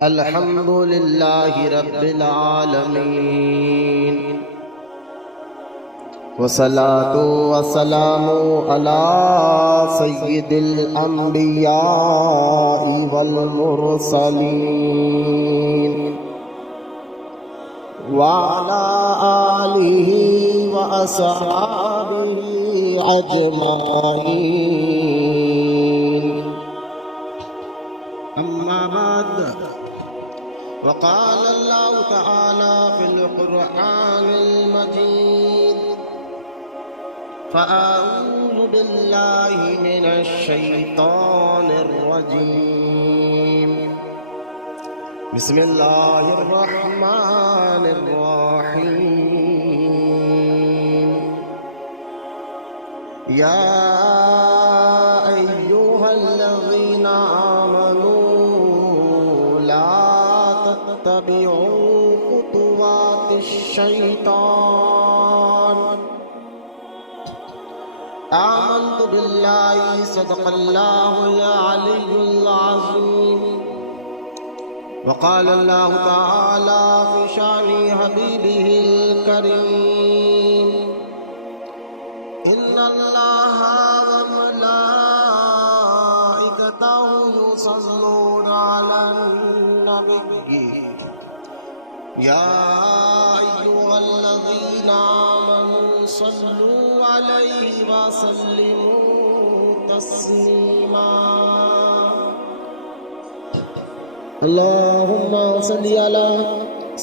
الحمد للہ رب العالمین والصلاة والسلام علی سید الانبیاء والمرسلین وعلى آلہ واصحابہ اجمعین اما بعد وقال اللہ تعالی فی القرآن المجید فأعوذ باللہ من الشیطان الرجیم بسم اللہ الرحمن الرحیم یا ایہا الذین آمنوا لا تتبعوا خطوات الشیطان آمنت باللہ صدق اللہ العلی العظیم وقال اللہ تعالی فی شان حبیبہ الکریم ان اللہ وملائکتہ یصلون علی النبی یا ایھا الذین آمنوا صلوا علیہ وسلموا تسلیما اللہم صل علی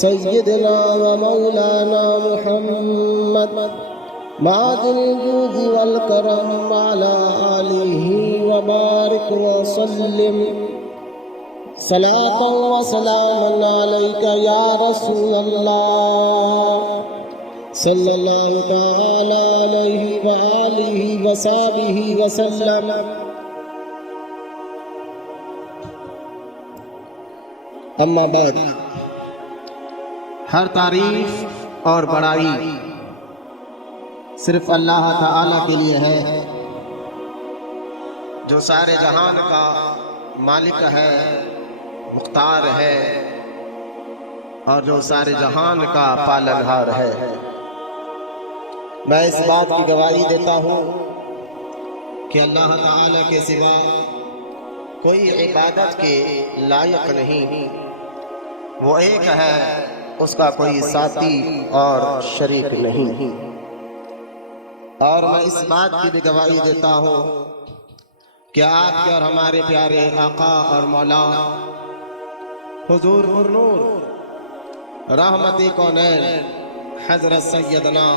سیدنا ومولانا محمد معدن الجود والکرم وعلی آلہ وبارک وسلم صلاة وسلام علیک یا رسول اللہ صلی اللہ تعالی علیہ وآلہ وصحبہ وسلم اما بعد ہر تعریف اور بڑائی صرف اللہ تعالی کے لیے ہے جو سارے جہان کا مالک ہے، مختار ہے اور جو سارے جہان کا پالنہار ہے۔ میں اس بات کی گواہی دیتا ہوں کہ اللہ تعالی کے سوا کوئی عبادت کے لائق نہیں، وہ ایک ہے، اس کا کوئی ساتھی اور شریک نہیں۔ اور میں اس بات کی بھی گواہی دیتا ہوں کہ آپ کے اور ہمارے پیارے آقا اور مولا حضور نور رحمتی کونین حضرت سیدنا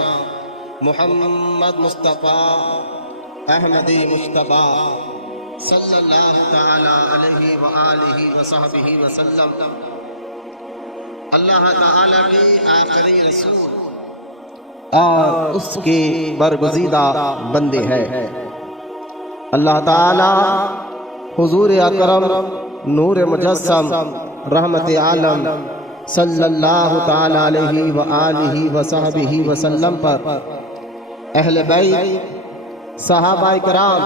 محمد مصطفیٰ احمدی مجتبیٰ صلی اللہ تعالی علیہ وآلہ وصحبہ وسلم اللہ تعالی کی آخری رسول اور اس کے برگزیدہ بندے ہیں۔ اللہ تعالی حضور اکرم نور مجسم رحمت عالم صلی اللہ تعالی علیہ وآلہ وصحبہ وسلم پر، اہل بیت، صحابہ کرام،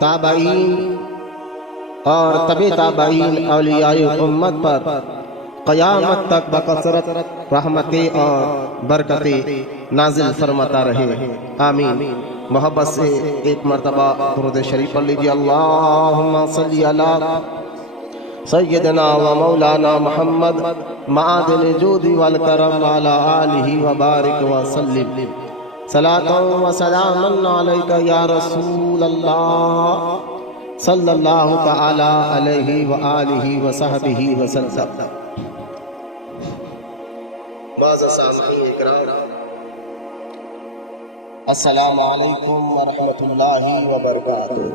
تابعین اور تبع تابعین اولیاء امت پر قیامت تک بکثرت رحمتیں اور برکتیں نازل فرماتا رہے، آمین۔ محبت سے ایک مرتبہ درود شریف پڑھ لیجیے۔ اللہم صلی علی سیدنا و مولانا محمد معدن الجود والکرم وعلی آلہ وبارک وسلم صلاة و سلام علیک یا رسول اللہ صلی اللہ تعالی علیہ وآلہ وصحبہ وسلم۔ معزز سامعین اکرام، السلام علیکم ورحمۃ اللہ وبرکاتہ۔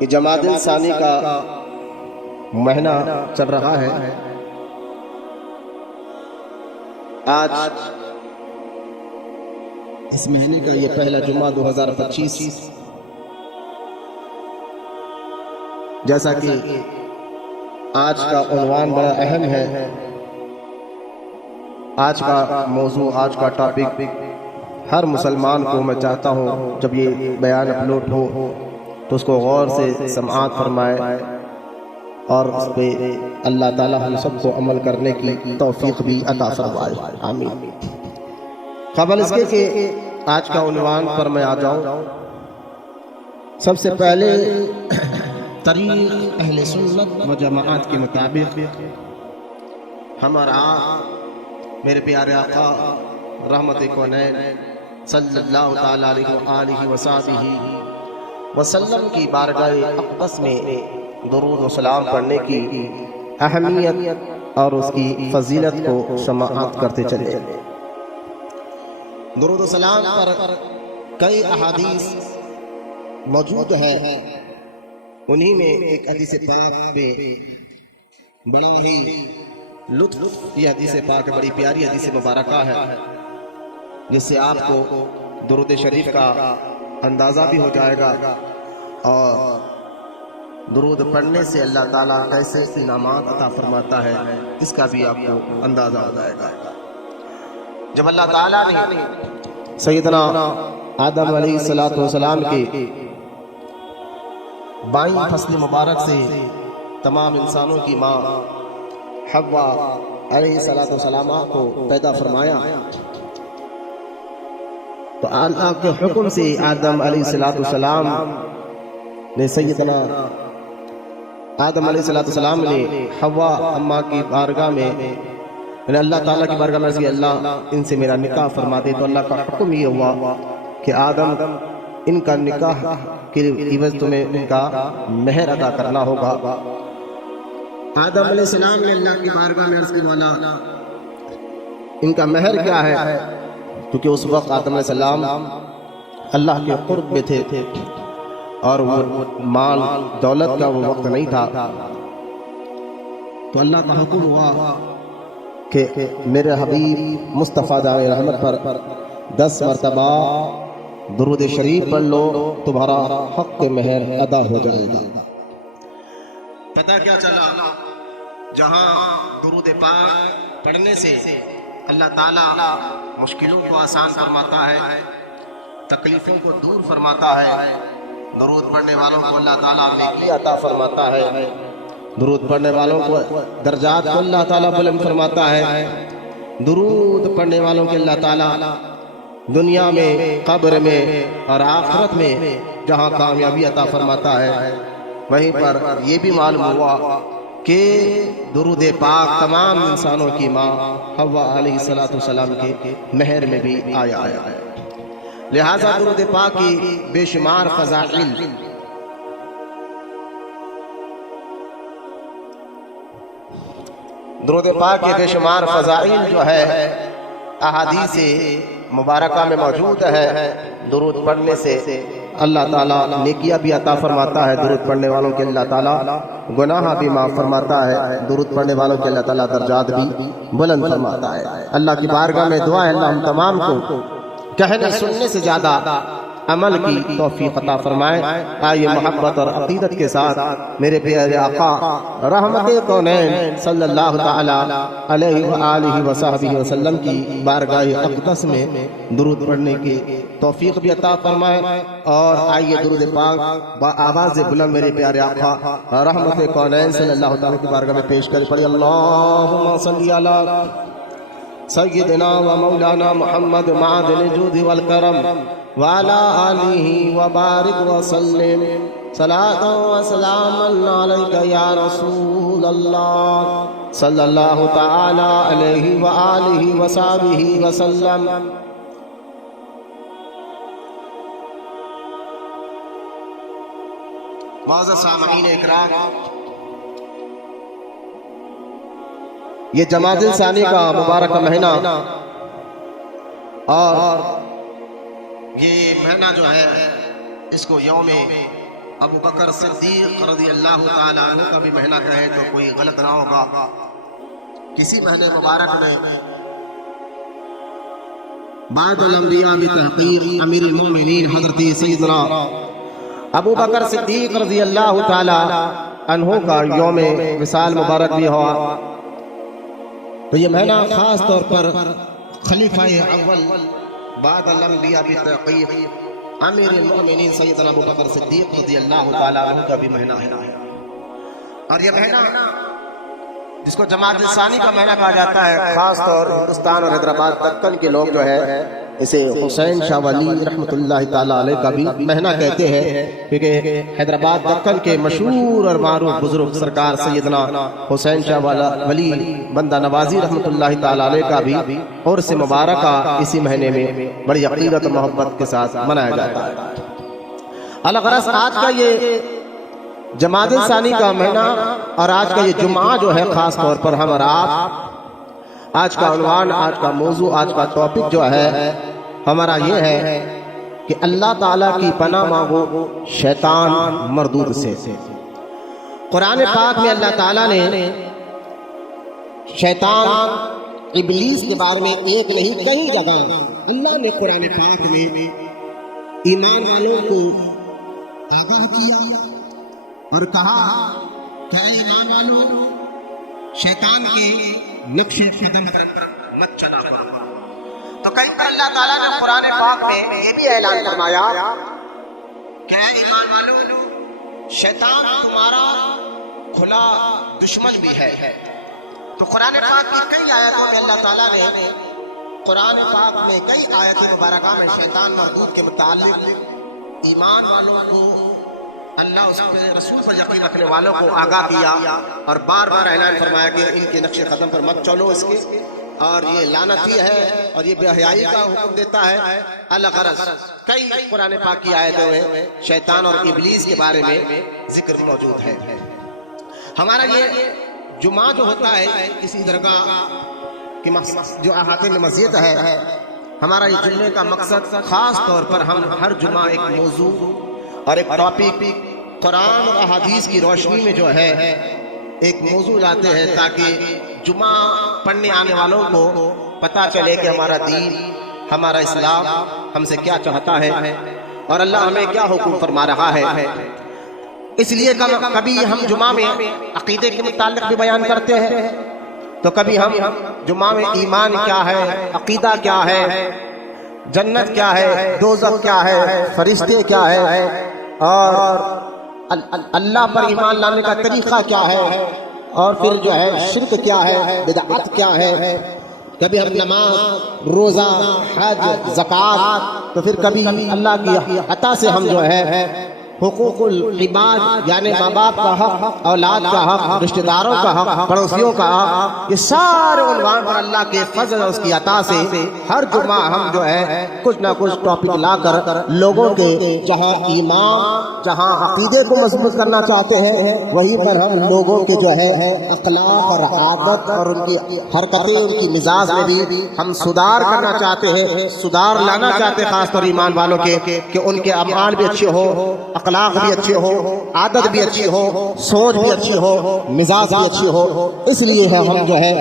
یہ جمادی الثانی کا مہینہ چل رہا ہے۔ آج اس مہینے کا یہ پہلا جمعہ 2025، جیسا کہ آج کا عنوان بڑا اہم ہے، آج کا موضوع، آج کا ٹاپک ہر مسلمان کو میں چاہتا ہوں جب یہ بیان اپلوڈ ہو تو اس کو غور سے سماعت فرمائے اور اس پہ اللہ تعالی ہم سب کو عمل کرنے کی توفیق بھی عطا فرمائے، آمین۔ قبل اس کے کہ آج کا عنوان پر میں آ جاؤں، سب سے پہلے طریق اہل سنت و جماعت کے مطابق ہمارا میرے پیارے آقا رحمت کونین صلی اللہ تعالی علیہ وآلہ وصحبہ وسلم کی بارگاہ اقدس میں درود و سلام پڑھنے کی اہمیت اور اس کی فضیلت کو سماعت کرتے چلے۔ درود و سلام پر کئی احادیث موجود ہیں، انہی میں ایک حدیث پاک پہ بڑا ہی لطف، یہ حدیث پاک بڑی پیاری حدیث مبارکہ ہے، جس سے آپ کو درود شریف کا اندازہ بھی ہو جائے گا اور درود پڑھنے سے اللہ تعالیٰ کیسے انعامات عطا فرماتا ہے اس کا بھی آپ کو اندازہ ہو جائے گا۔ جب اللہ تعالیٰ نے سیدنا آدم علیہ السلام کے بائیں فصل مبارک سے تمام انسانوں کی ماں حوا علیہ السلام کو پیدا فرمایا تو اللہ کے حکم سے آدم علیہ السلام نے سیدنا آدم علیہ السلام نے حوا اماں کی بارگاہ میں یعنی اللہ تعالیٰ کی بارگاہ میں کہ اللہ ان سے میرا نکاح فرما دے، تو اللہ کا حکم یہ ہوا کہ آدم ان کا نکاح کے عوض تمہیں ان کا مہر ادا کرنا ہوگا۔ آدم علیہ السلام نے اللہ کی بارگاہ میں عرض کیا ان کا مہر کیا ہے، کیونکہ اس وقت آدم علیہ السلام اللہ کے قرب میں تھے اور وہ مال دولت کا وہ وقت نہیں تھا، تو اللہ کا حکم ہوا کہ میرے حبیب مصطفیٰ دار رحمت پر 10 مرتبہ درود شریف پڑھ لو، تمہارا حق مہر ادا ہو جائے گا۔ پتہ کیا چلا، جہاں درود پاک پڑھنے سے اللہ تعالیٰ مشکلوں کو آسان فرماتا ہے، تکلیفوں کو دور فرماتا ہے، درود پڑھنے والوں کو اللہ تعالیٰ نیکی عطا فرماتا ہے، درود پڑھنے والوں کو درجات کو اللہ تعالیٰ بلند فرماتا ہے، درود پڑھنے والوں کے اللہ تعالیٰ دنیا میں، قبر میں اور آخرت میں جہاں کامیابی عطا فرماتا ہے، وہیں پر یہ بھی معلوم ہوا کہ درود پاک تمام انسانوں کی ماں حوا علیہ السلام کے مہر میں بھی آیا ہے، لہذا درود پاک کی بے شمار فضائل درود پاک کے بے شمار فضائل جو ہے احادیث مبارکہ میں موجود ہے۔ درود پڑھنے سے اللہ تعالیٰ نیکیاں بھی عطا فرماتا ہے، درود پڑھنے والوں کے اللہ تعالیٰ گناہ بھی معاف فرماتا ہے، درود پڑھنے والوں کے اللہ تعالیٰ درجات بھی بلند فرماتا ہے۔ اللہ کی بارگاہ میں دعا ہے اللہ ہم تمام کو کہنے سننے سے زیادہ عمل کی توفیق عطا فرمائے۔ آئیے محبت اور عقیدت کے ساتھ میرے پیارے آقا رحمت کونین صلی اللہ تعالی علیہ وآلہ وصحبہ وسلم کی بارگاہ اقدس میں درود پڑھنے کی توفیق بھی عطا فرمائے، اور آئیے درود پاک با آواز بلند میرے پیارے آقا رحمت کونین صلی اللہ تعالی کی بارگاہ میں پیش کر پڑھی، اللہم صلی علی سیدنا و مولانا محمد معدن الجود والکرم وعلى آلہ وبارک وسلم صلاۃ و سلام علیک یا رسول اللہ صلی اللہ تعالی علیہ وآلہ وصحبہ وسلم۔ معزز سامعین اکرام، یہ جمادی الثانی کا مبارک مہینہ اور یہ مہینہ جو ہے اس کو یوم ابو بکر صدیق رضی اللہ تعالی عنہ کا بھی مہینہ کہے تو کوئی غلط نہ ہوگا۔ کسی مہینے مبارک میں بعد الانبیاء بتحقیق امیر المومنین حضرت سیدنا ابو بکر صدیق رضی اللہ تعالی عنہ کا یوم وصال مبارک بھی ہوا، تو یہ مہینہ خاص طور پر خلیفہ اول بعد الانبیاء بالتحقیق امیر المؤمنین سیدنا ابو بکر صدیق رضی اللہ تعالیٰ عنہ کا بھی مہینہ ہے، اور یہ مہینہ جس کو جماعت ثانی کا مہینہ کہا جاتا ہے، خاص طور ہندوستان اور حیدرآباد دکن کے لوگ جو ہے اسے حسین شاہ ولی رحمۃ اللہ تعالیٰ علیہ کا بھی مہینہ کہتے ہیں، کیونکہ حیدرآباد دکن کے مشہور اور معروف بزرگ سرکار سیدنا حسین شاہ ولی بندہ نوازی رحمۃ اللہ تعالیٰ علیہ کا بھی عرس مبارکہ اسی مہینے میں بڑی عقیدت و محبت کے ساتھ منایا جاتا ہے۔ الغرض آج کا یہ جماعت ثانی کا مہینہ اور آج کا یہ جمعہ جو ہے، خاص طور پر ہم اور آپ، آج کا عنوان، آج کا موضوع، آج کا ٹاپک جو ہے ہمارا یہ ہے کہ اللہ تعالیٰ کی پناہ مانگو شیطان مردود سے۔ قرآن پاک میں اللہ تعالیٰ نے شیطان ابلیس کے بارے میں ایک نہیں کئی جگہ اللہ نے قرآن پاک میں ایمان والوں کو آگاہ کیا اور کہا کہ اے ایمان والوں، شیطان کے نقش قدم پر مت چلا۔ تو کہیں پر اللہ تعالیٰ نے قرآن پاک میں یہ بھی اعلان فرمایا کہ اے ایمان والوں، شیطان تمہارا کھلا دشمن بھی ہے۔ تو قرآن پاک کی کئی آیتوں میں اللہ تعالیٰ نے قرآن پاک میں کئی آیت مبارکہ میں شیطان مردود کے متعلق ایمان والوں کو، اللہ اس رسول پر یقین رکھنے والوں کو آگاہ کیا اور بار بار اعلان فرمایا کہ ان کے نقش قدم پر مت چلو، اس کے اور یہ لعنتی ہے اور یہ بے حیائی کا حکم دیتا ہے۔ الغرض کئی قرآن پاک کی آیتوں میں شیطان اور ابلیس کے بارے میں ذکر موجود ہے۔ ہمارا یہ جمعہ جو ہوتا ہے کسی درگاہ کی جو احاطے میں مسجد ہے، ہمارا یہ جمعے کا مقصد خاص طور پر ہم ہر جمعہ ایک موضوع اور ایک ٹاپک قرآن اور احادیث کی روشنی میں جو ہے ایک موضوع لاتے ہیں تاکہ جمعہ پڑھنے آنے والوں کو پتہ چلے کہ ہمارا دین، ہمارا اسلام ہم سے کیا چاہتا ہے اور اللہ ہمیں کیا حکم فرما رہا ہے۔ اس لیے کبھی ہم جمعہ میں عقیدے کے متعلق بھی بیان کرتے ہیں، تو کبھی ہم جمعہ میں ایمان کیا ہے، عقیدہ کیا ہے، جنت کیا ہے، دوزخ کیا ہے، فرشتے کیا ہے، اور اللہ پر ایمان لانے کا طریقہ کیا ہے، اور پھر جو ہے شرک کیا ہے، بدعت کیا ہے، کبھی ہم نماز، روزہ، حج، زکوٰۃ، تو پھر کبھی اللہ کی عطا سے ہم جو ہے حقوق العباد یعنی ماں باپ کا حق، اولاد کا حق، رشتہ داروں کا حق، پڑوسیوں کا حق، یہ سارے عنوان پر اللہ کے فضل اور اس کی عطا سے ہر جمعہ ہم جو ہے کچھ نہ کچھ ٹاپک لا کر لوگوں کے جہاں ایمان، جہاں عقیدے کو مضبوط کرنا چاہتے ہیں، وہیں پر ہم لوگوں کے جو ہے اخلاق اور عادت اور ان کی حرکتیں، ان کی مزاج میں بھی ہم سدھار کرنا چاہتے ہیں، سدھار لانا چاہتے ہیں، خاص طور ایمان والوں کے کہ ان کے اعمال بھی اچھے ہو، اخلاق بھی اچھے ہو، عادت بھی اچھی ہو، سوچ بھی اچھی ہو، مزاج بھی اچھی ہو۔ اس لیے ہم جو ہے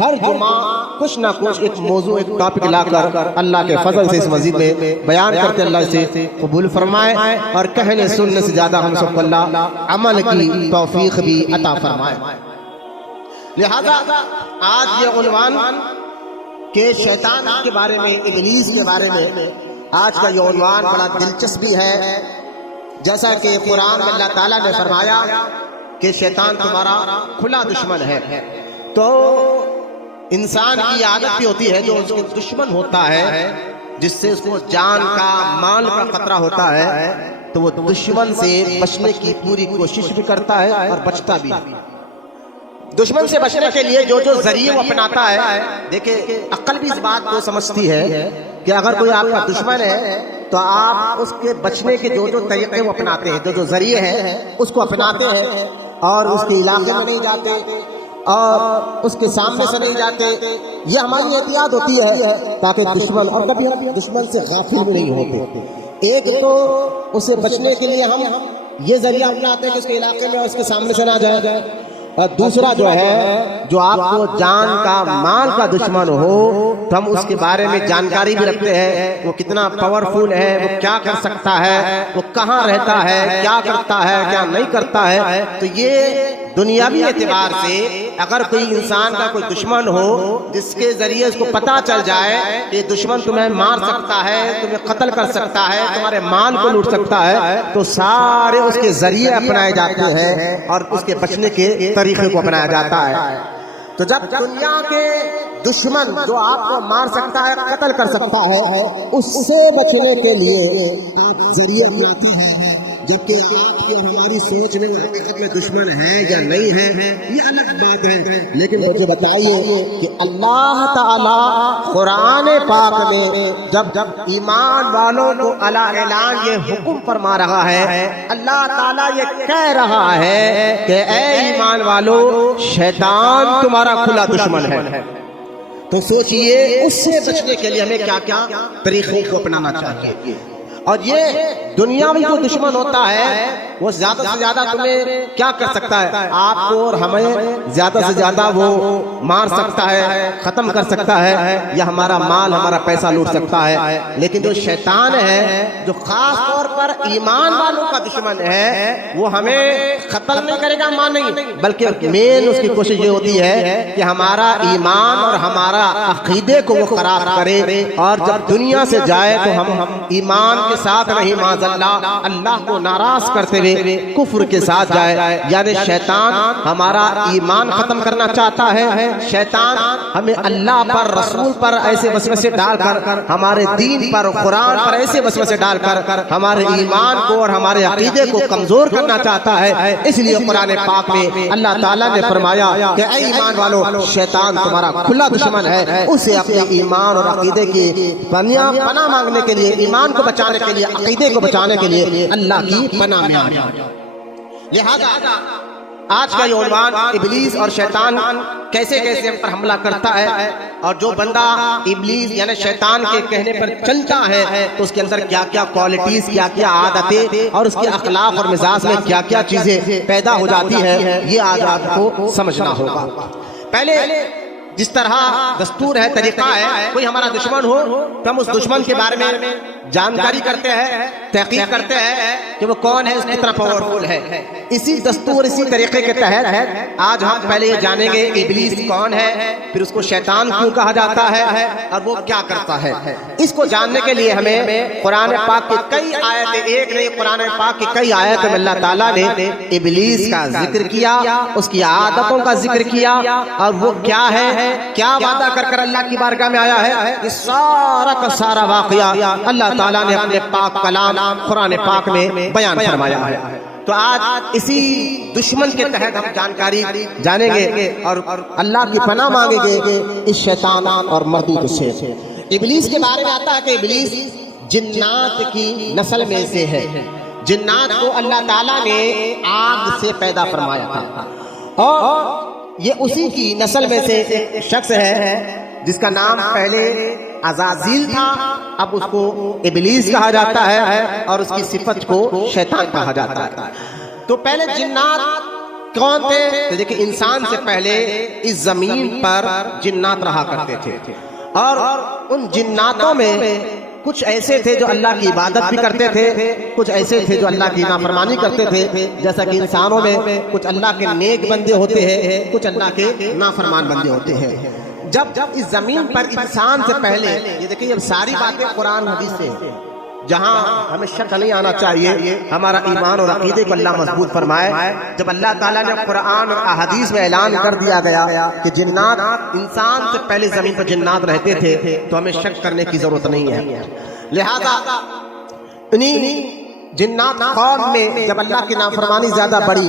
ہر جمعہ کچھ نہ کچھ ایک موضوع، ایک ٹاپک لا کر اللہ کے فضل سے اس مسجد میں بیان کرتے، اللہ سے قبول فرمائے اور کہنے سننے سے زیادہ ہم سب کو اللہ عمل کی توفیق بھی عطا فرمائے۔ لہذا آج یہ عنوان کہ شیطان کے بارے میں، ابلیس کے بارے میں، آج کا یہ عنوان بڑا دلچسپ بھی ہے۔ جیسا کہ قرآن میں اللہ تعالیٰ نے فرمایا کہ شیطان تمہارا کھلا دشمن ہے، تو انسان کی عادت بھی ہوتی ہے جو اس کے دشمن ہوتا ہے، جس سے اس کو جان کا، مال کا خطرہ ہوتا ہے، تو وہ دشمن سے بچنے کی پوری کوشش بھی کرتا ہے اور بچتا بھی۔ دشمن سے بچنے کے لیے جو ذریعے وہ اپناتا ہے، دیکھیں عقل بھی اس بات کو سمجھتی ہے کہ اگر کوئی آپ کا دشمن ہے تو آپ اس کے بچنے کے جو طریقے وہ اپناتے ہیں، جو ذریعے ہیں اس کو اپناتے ہیں، اور اس کے علاقے میں نہیں جاتے اور اس کے سامنے سے نہیں جاتے۔ یہ ہماری احتیاط ہوتی ہے تاکہ دشمن، اور کبھی ہم دشمن سے غافل بھی نہیں ہوتے۔ ایک تو اسے بچنے کے لیے ہم یہ ذریعہ اپناتے ہیں کہ اس کے علاقے میں اس کے سامنے سے نہ جائے، اور دوسرا جو ہے جو آپ کو جان کا مال کا دشمن ہو تو ہم اس کے بارے میں جانکاری بھی رکھتے ہیں، وہ کتنا پاورفل ہے، وہ کیا کر سکتا ہے، وہ کہاں رہتا ہے، کیا کرتا ہے، کیا نہیں کرتا ہے۔ تو یہ دنیاوی اعتبار سے اگر کوئی انسان کا کوئی دشمن ہو جس کے ذریعے اس کو پتا چل جائے کہ دشمن تمہیں مار سکتا ہے، تمہیں قتل کر سکتا ہے، تمہارے مال کو لوٹ سکتا ہے، تو سارے اس کے ذریعے اپنائے جاتے ہیں اور اس کے بچنے کے طریقے کو اپنایا جاتا ہے۔ تو جب دنیا کے دشمن جو آپ کو مار سکتا ہے، قتل کر سکتا ہے، اس سے بچنے کے لیے آپ ذریعے اپناتے ہیں، جبکہ آپ کی اور ہماری سوچ میں حقیقت میں دشمن ہے یا نہیں ہے یہ الگ بات ہے۔ لیکن مجھے بتائیے کہ اللہ تعالی قرآن پاک میں جب ایمان والوں کو اعلان یہ حکم فرما رہا ہے، اللہ تعالیٰ یہ کہہ رہا ہے کہ اے ایمان والو، شیطان تمہارا کھلا دشمن ہے، تو سوچئے اس سے بچنے کے لیے ہمیں کیا کیا طریقوں کو اپنانا چاہیے۔ اور یہ دنیاوی جو دشمن ہوتا ہے وہ زیادہ سے زیادہ تمہیں کیا کر سکتا ہے، آپ کو اور ہمیں زیادہ سے زیادہ وہ مار سکتا ہے، ختم کر سکتا ہے، یا ہمارا مال ہمارا پیسہ لوٹ سکتا ہے۔ لیکن جو شیطان ہے جو خاص طور پر ایمان والوں کا دشمن ہے، وہ ہمیں قتل نہیں کرے گا، مار نہیں، بلکہ مین اس کی کوشش یہ ہوتی ہے کہ ہمارا ایمان اور ہمارا عقیدے کو وہ خراب کرے، اور جب دنیا سے جائے تو ہم ایمان کے ساتھ نہیں، معاذ اللہ، اللہ کو ناراض کرتے ہوئے کفر کے ساتھ جائے۔ یعنی شیطان ہمارا ایمان ختم کرنا چاہتا ہے، شیطان ہمیں اللہ پر، رسول پر ایسے وسوسے ڈال کر، ہمارے دین پر، قرآن پر ایسے وسوسے ڈال کر ہمارے ایمان کو اور ہمارے عقیدے کو کمزور کرنا چاہتا ہے۔ اس لیے قرآن پاک میں اللہ تعالیٰ نے فرمایا کہ اے ایمان والو، شیطان تمہارا کھلا دشمن ہے، اسے اپنے ایمان اور عقیدے کی پناہ مانگنے کے لیے، ایمان کو بچانے کے لیے، عقیدے کو بچانے کے لیے اللہ کی پناہ میں آ جاؤ۔ لہذا آج کا یہ عنوان ابلیس اور شیطان کیسے کیسے ہم پر حملہ کرتا ہے، اور جو بندہ ابلیس یعنی شیطان کے کہنے پر چلتا ہے تو اس کے اندر کیا کیا کوالٹیز، کیا کیا عادتیں اور اس کے اخلاق اور مزاج میں کیا کیا چیزیں پیدا ہو جاتی ہے، یہ آج آپ کو سمجھنا ہوگا۔ پہلے جس طرح دستور ہے، طریقہ ہے، کوئی ہمارا دشمن ہو تو ہم اس دشمن کے بارے میں جانکاری کرتے ہیں، تحقیق کرتے ہیں کہ وہ کون ہے، اس کتنا پاورفل ہے۔ اسی دستور، اسی طریقے کے تحت آج ہم پہلے یہ جانیں گے ابلیس کون ہے، پھر اس کو شیطان کیوں کہا جاتا ہے اور وہ کیا کرتا ہے۔ اس کو جاننے کے لیے ہمیں قرآن پاک کی کئی آیتیں، ایک نہیں قرآن پاک کی کئی آیتوں میں اللہ تعالیٰ نے ابلیس کا ذکر کیا، اس کی عادتوں کا ذکر کیا، اور وہ کیا ہے، کیا وعدہ کر کر اللہ کی بارگاہ میں آیا ہے، یہ سارا کا سارا واقعہ اللہ تعالیٰ نے اپنے پاک کلام قرآن پاک میں بیان فرمایا ہے۔ تو آج اسی دشمن کے تحت ہم جانکاری جانیں گے اور اللہ کی پناہ مانگیں گے اس شیطان اور مردود سے۔ ابلیس کے بارے میں آتا ہے کہ ابلیس جنات کی نسل میں سے ہے۔ جنات کو اللہ تعالیٰ نے آگ سے پیدا فرمایا تھا، اور یہ اسی کی نسل میں سے ایک شخص ہے جس کا نام پہلے عزازیل تھا، اب اس کو ابلیس کہا جاتا ہے، اور اس کی صفت کو شیطان کہا جاتا ہے۔ تو پہلے جنات کون تھے؟ تو دیکھیں، انسان سے پہلے اس زمین پر جنات رہا کرتے تھے، اور ان جناتوں میں کچھ ایسے تھے جو اللہ کی عبادت بھی کرتے تھے، کچھ ایسے تھے جو اللہ کی نافرمانی کرتے تھے، جیسا کہ انسانوں میں کچھ اللہ کے نیک بندے ہوتے ہیں، کچھ اللہ کے نافرمان بندے ہوتے ہیں۔ جب اس زمین پر انسان سے پہلے، یہ دیکھیں یہ ساری باتیں قرآن حدیث سے، جہاں ہمیں شک نہیں آنا چاہیے، ہمارا ایمان اور عقیدے کو اللہ مضبوط فرمائے۔ جب اللہ تعالیٰ نے قرآن اور احادیث میں اعلان کر دیا گیا کہ جنات، انسان سے پہلے زمین پر جنات رہتے تھے، تو ہمیں شک کرنے کی ضرورت نہیں ہے۔ لہذا انہی جنات قوم میں جب اللہ کی نافرمانی زیادہ بڑھی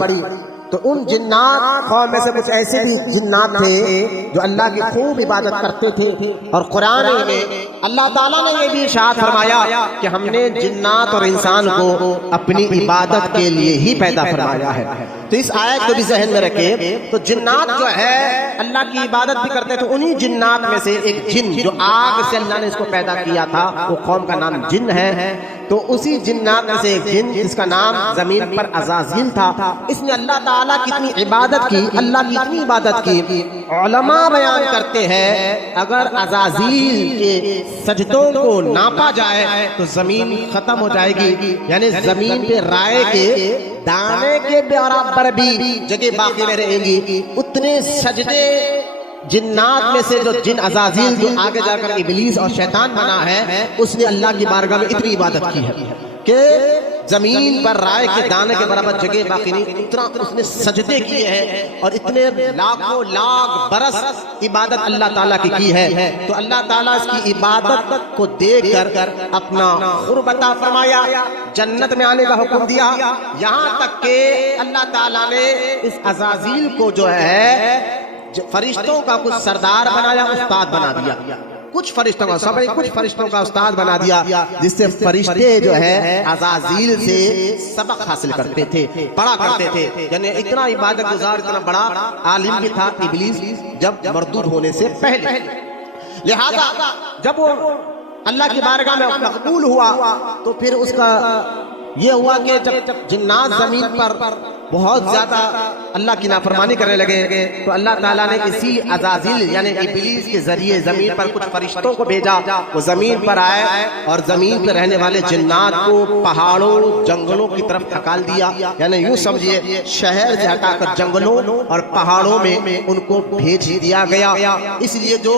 تو ان جنات قوم میں سے کچھ ایسے بھی جنات تھے جو اللہ کی خوب عبادت کرتے تھے، اور قرآن میں اللہ تعالیٰ نے یہ بھی ارشاد فرمایا کہ ہم نے جنات اور انسان کو اپنی عبادت کے لیے ہی پیدا فرمایا ہے۔ تو اس آیت کو بھی ذہن میں رکھے. تو جنات جو ہے اللہ کی عبادت بھی کرتے تھے. انہی جنات میں سے ایک جن جو آگ سے اللہ نے اس کو پیدا کیا تھا وہ قوم کا نام جن ہے. تو اسی جنات میں سے ایک جن جس کا نام زمین پر عزازیل تھا, اس نے اللہ تعالیٰ کی اتنی عبادت کی, اللہ کی اتنی عبادت کی. علماء بیان کرتے ہیں اگر عزازیل کے سجدوں کو ناپا جائے تو زمین ختم ہو جائے گی, یعنی زمین پہ رائے کے دانے کے برابر بھی جگہ باقی نہ رہیں گی. اتنے سجدے جنات میں سے جو جن عزازیل جو آگے جا کر ابلیس اور شیطان بنا ہے, اس نے اللہ کی بارگاہ میں اتنی عبادت کی ہے کہ زمین پر رائے کے دانے کے برابر جگہ باقی نہیں. اتنا اس نے سجدے کیے ہیں اور اتنے لاکھوں لاکھ برس عبادت اللہ تعالیٰ کی ہے. تو اللہ تعالیٰ اس کی عبادت کو دیکھ کر اپنا قرب عطا فرمایا, جنت میں آنے کا حکم دیا. یہاں تک کہ اللہ تعالیٰ نے اس عزازیل کو جو ہے فرشتوں کا کچھ سردار بنایا, استاد بنا دیا. کچھ فرشتوں کا کچھ فرشتوں کا استاد بنا دیا, جس سے فرشتے جو ہے عزازیل سے سبق حاصل کرتے تھے, پڑھا کرتے تھے. یعنی اتنا عبادت گزار, اتنا بڑا عالم بھی تھا ابلیس جب مردود ہونے سے پہلے. لہذا جب وہ اللہ کی بارگاہ میں مقبول ہوا تو پھر اس کا یہ ہوا کہ جب جنات زمین پر بہت زیادہ اللہ کی نافرمانی کرنے لگے تو اللہ تعالیٰ نے اسی عزازیل یعنی ابلیس کے ذریعے زمین پر کچھ فرشتوں کو بھیجا. وہ زمین پر آئے اور زمین پر رہنے والے جنات کو پہاڑوں جنگلوں کی طرف دھکال دیا. یعنی یوں سمجھیے شہر سے ہٹا کر جنگلوں اور پہاڑوں میں ان کو بھیج دیا گیا. اس لیے جو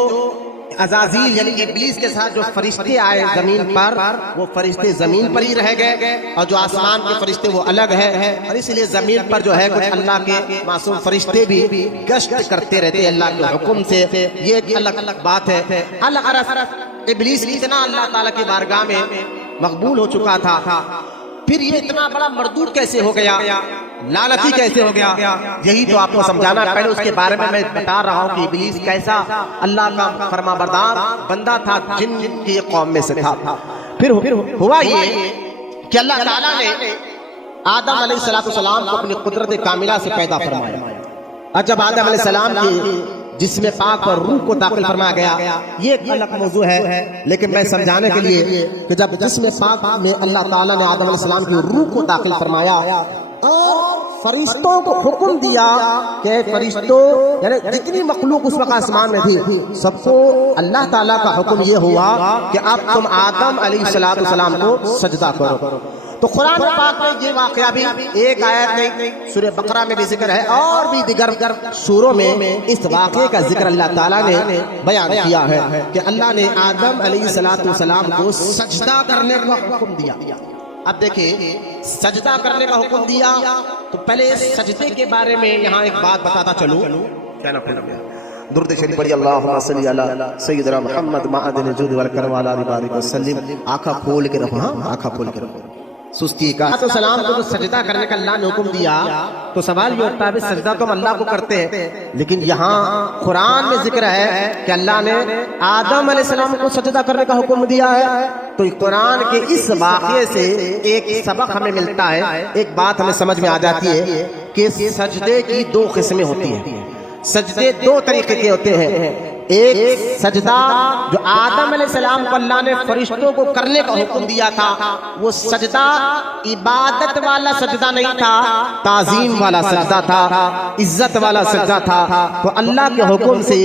عزازیل یعنی ابلیس کے ساتھ جو فرشتے آئے زمین پر, وہ فرشتے زمین پر ہی رہ گئے, اور جو آسمان کے فرشتے وہ الگ ہے. اور اس لیے زمین پر جو ہے کچھ اللہ کے معصوم فرشتے بھی گشت کرتے رہتے اللہ کے حکم سے. یہ ایک الگ بات ہے. ابلیس اتنا اللہ تعالیٰ کی بارگاہ میں مقبول ہو چکا تھا, پھر یہ اتنا بڑا مردود کیسے ہو گیا, لعنتی کیسے ہو گیا, یہی تو آپ کو سمجھانا. پہلے اس کے بارے میں بتا رہا ہوں کہ ابلیس کیسا اللہ کا فرما بردار بندہ تھا, جن کی قوم میں سے تھا. پھر ہوا یہ کہ اللہ تعالیٰ نے آدم علیہ السلام کو اپنی قدرت کاملہ سے پیدا فرمایا. اور جب آدم علیہ السلام کی جسم پاک اور روح کو داخل فرمایا گیا, یہ ایک الگ موضوع ہے, لیکن میں سمجھانے کے لیے کہ جب جسم پاک میں اللہ تعالیٰ نے آدم علیہ السلام کی روح کو داخل فرمایا اور فرشتوں کو حکم دیا کہ فرشتوں یعنی جتنی مخلوق اس وقت آسمان میں تھی سب کو اللہ تعالیٰ کا حکم یہ ہوا کہ اب تم آدم علیہ السلام کو سجدہ کرو. تو قرآن پاک میں یہ واقعہ بھی ایک آیت نہیں, سورہ بقرہ میں بھی ذکر ہے اور بھی دیگر سوروں میں اس واقعے کا ذکر اللہ تعالیٰ نے بیان کیا ہے کہ اللہ نے آدم علیہ السلام کو سجدہ کرنے کا حکم دیا. اب دیکھیں سجدہ کرنے کا حکم دیا تو پہلے سجدے کے بارے میں یہاں ایک بات بتاتا چلوں. کیا نہ پڑھنا درود شریف پڑھی, اللہم صلی علی سیدنا محمد معدن الجود والکرم وعلی آلہ بارک وسلم. آنکھیں کھول کے رکھو, ہاں آنکھیں کھول کے رکھو. سستی کا تو سلام کو جو سجدہ کرنے کا اللہ نے حکم دیا تو سوال یہ اٹھتا ہے سجدہ تو ہم اللہ کو کرتے ہیں, لیکن یہاں قرآن میں ذکر ہے کہ اللہ نے آدم علیہ السلام کو سجدہ کرنے کا حکم دیا ہے. تو قرآن کے اس واقعے سے ایک سبق ہمیں ملتا ہے, ایک بات ہمیں سمجھ میں آ جاتی ہے کہ سجدے کی دو قسمیں ہوتی ہیں. سجدے دو طریقے کے ہوتے ہیں. ایک سجدہ جو آدم علیہ السلام کو اللہ نے فرشتوں کو کرنے کا حکم دیا تھا, وہ سجدہ عبادت والا سجدہ نہیں تھا, تعظیم والا سجدہ تھا, عزت والا سجدہ تھا. تو اللہ کے حکم سے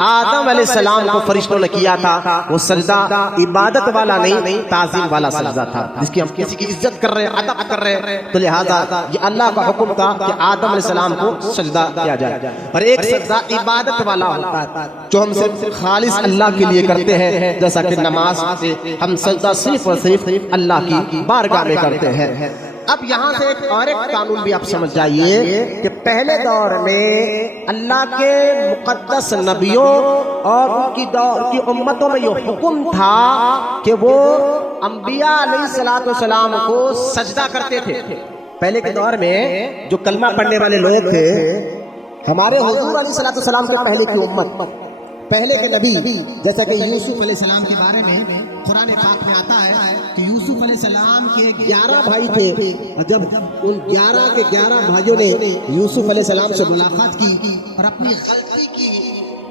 آدم علیہ السلام کو فرشتوں نے کیا تھا, وہ سجدہ عبادت والا نہیں تعظیم والا سجدہ تھا, جس کی ہم کسی کی عزت کر رہے ہیں, ادب کر رہے ہیں. تو لہذا یہ اللہ کا حکم تھا کہ آدم علیہ السلام کو سجدہ کیا جائے. اور ایک سجدہ عبادت والا ہوتا ہے جو ہم سے خالص اللہ کے لیے کرتے ہیں, جیسا کہ نماز سے ہم سجدہ صرف اور صرف اللہ کی بارگاہ میں کرتے ہیں. اب یہاں سے ایک قانون بھی آپ سمجھ جائیے کہ پہلے دور میں اللہ کے مقدس نبیوں اور ان کی دور کی امتوں میں یہ حکم تھا کہ وہ انبیاء علیہ السلام کو سجدہ کرتے تھے. پہلے کے دور میں جو کلمہ پڑھنے والے لوگ تھے, ہمارے حضور علیہ السلام کے پہلے کی امت, پہلے کے نبی, جیسا کہ یوسف علیہ السلام کے بارے میں قرآن پاک میں آتا ہے کہ یوسف علیہ السلام کے 11 بھائی تھے، جب ان 11 کے 11 بھائیوں نے یوسف علیہ السلام سے ملاقات کی اور اپنی غلطی کی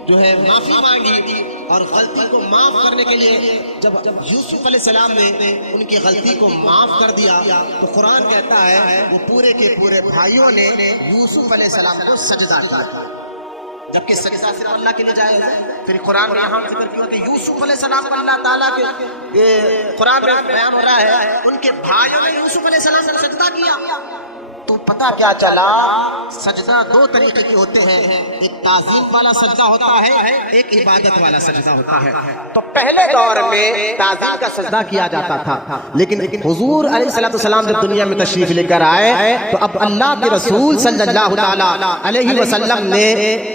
جو ہے معافی مانگی، اور غلطی کو معاف کرنے کے لیے جب یوسف علیہ السلام نے ان کی غلطی کو معاف کر دیا تو قرآن کہتا ہے وہ پورے کے پورے بھائیوں نے یوسف علیہ السلام کو سجدہ کیا، جبکہ سجدہ صرف اللہ کے لیے جائز ہے۔ پھر قرآن میں یہاں ذکر کیا کہ یوسف علیہ السلام کو اللہ تعالیٰ کے قرآن میں بیان ہو رہا ہے ان کے بھائیوں نے یوسف علیہ السلام سے سجدہ کیا، تو پتہ کیا چلا سجدہ دو طریقے کے ہوتے ہیں، ایک تعظیم والا سجدہ ہوتا ہے، ایک عبادت والا سجدہ ہوتا ہے۔ تو پہلے دور میں تعظیم کا سجدہ کیا جاتا تھا، لیکن حضور علیہ السلام جب دنیا میں تشریف لے کر آئے تو اب اللہ کے رسول صلی اللہ تعالی علیہ وسلم نے